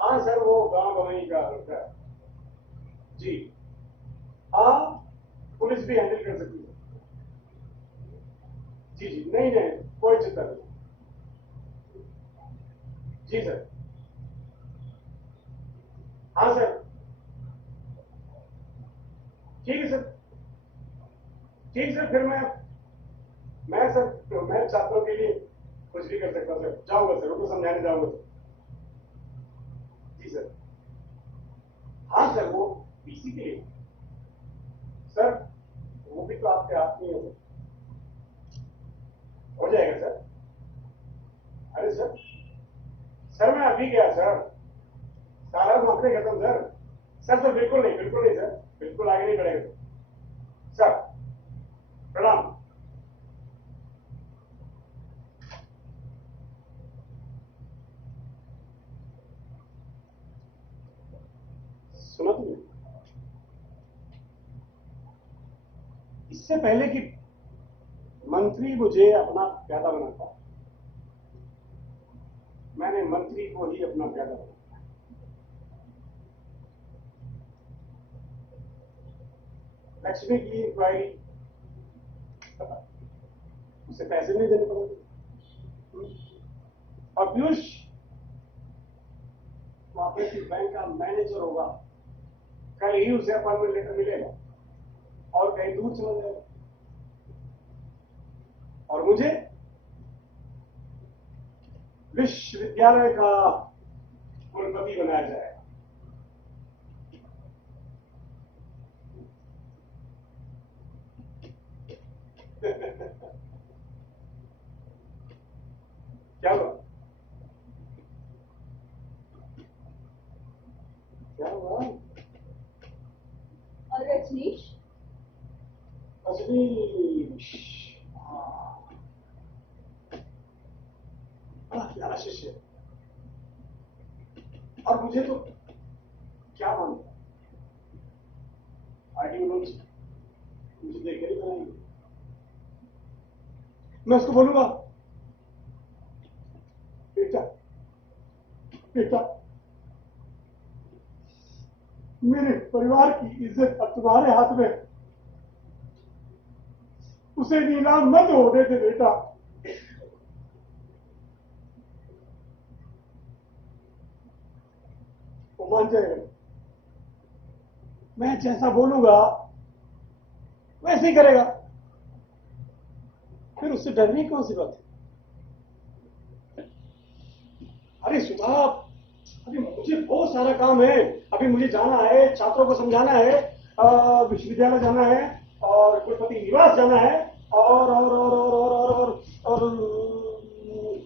हाँ सर, वो गांव गवई का लड़का है जी। हाँ, पुलिस भी हैंडल कर सकती है जी जी। नहीं नहीं, कोई चिंता नहीं जी सर। हाँ सर, ठीक है सर। ठीक सर, फिर मैं सर, मैं छात्रों के लिए कुछ भी कर सकता हूँ सर। जाऊंगा सर, उनको समझाने जाऊंगा सर जी सर। हाँ सर, वो पीसी के लिए सर, वो भी तो आपके हाथ में है सर। हो जाएगा सर। अरे सर, सर मैं अभी गया सर, सारा मामले खत्म सर। सर सर बिल्कुल नहीं, बिल्कुल नहीं सर, बिल्कुल आगे नहीं बढ़ेगा सर। सर प्रणाम। सुना तुमने? इससे पहले कि मंत्री मुझे अपना प्यादा बनाता, मैंने मंत्री को ही अपना प्यादा बनाया। लक्ष्मी की इंक्वायरी, उसे पैसे नहीं देने पड़े। और पीयूष कोऑपरेटिव बैंक का मैनेजर होगा, कल ही उसे अपॉइंटमेंट लेटर मिलेगा और कहीं दूर चला जाएगा और मुझे विश्वविद्यालय का कुलपति बनाया जाएगा। क्या हुआ? क्या हुआ? और रजनीश, रजनीश, प्यारा शिष्य। और मुझे तो क्या मानता, आइडियोलॉजी मुझे देखकर ही बनाएंगे। मैं उसको बोलूंगा, बेटा बेटा, मेरे परिवार की इज्जत अब तुम्हारे हाथ में, उसे नीलाम मत होने दे बेटा। मान जाएगा। मैं जैसा बोलूंगा वैसे ही करेगा, फिर उससे डरने की कौन सी बात है? अरे सुधा, अभी मुझे बहुत सारा काम है। अभी मुझे जाना है, छात्रों को समझाना है, विश्वविद्यालय जाना है, और कुलपति निवास जाना है, और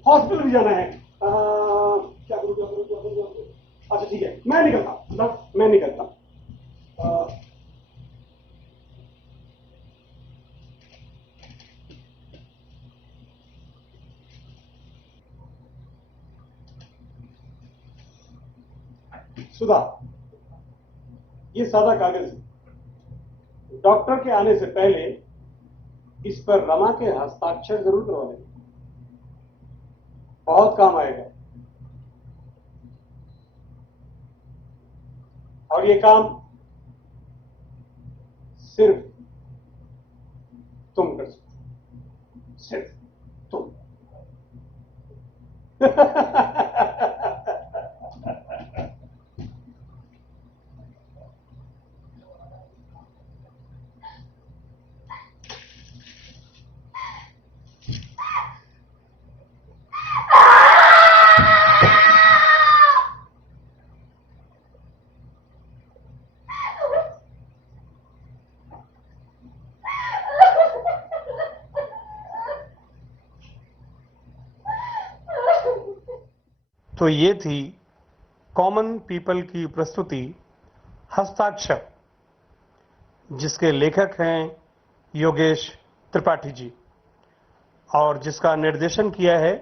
हॉस्पिटल भी जाना है। क्या करूं, क्या करूं, क्या करूं, क्या करूं? अच्छा ठीक है, मैं निकलता, मैं निकलता। सुधा, ये सादा कागज है। डॉक्टर के आने से पहले इस पर रमा के हस्ताक्षर जरूर करवा लेंगे, बहुत काम आएगा। और ये काम सिर्फ तुम कर सकते हो, सिर्फ तुम। तो ये थी कॉमन पीपल की प्रस्तुति हस्ताक्षर, जिसके लेखक हैं योगेश त्रिपाठी जी और जिसका निर्देशन किया है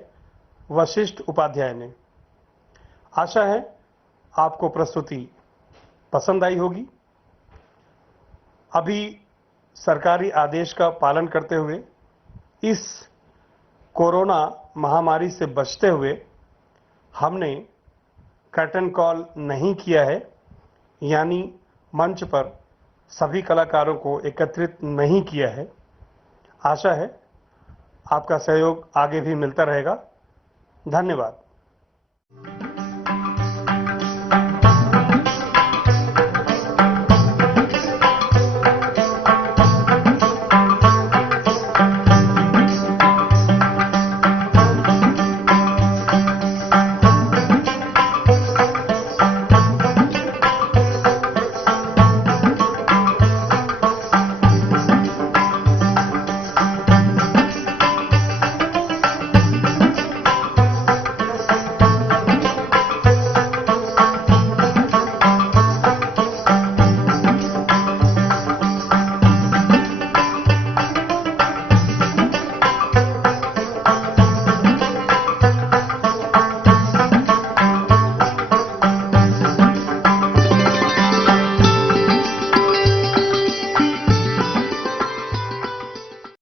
वशिष्ठ उपाध्याय ने। आशा है आपको प्रस्तुति पसंद आई होगी। अभी सरकारी आदेश का पालन करते हुए, इस कोरोना महामारी से बचते हुए हमने कर्टन कॉल नहीं किया है, यानी मंच पर सभी कलाकारों को एकत्रित नहीं किया है। आशा है आपका सहयोग आगे भी मिलता रहेगा। धन्यवाद।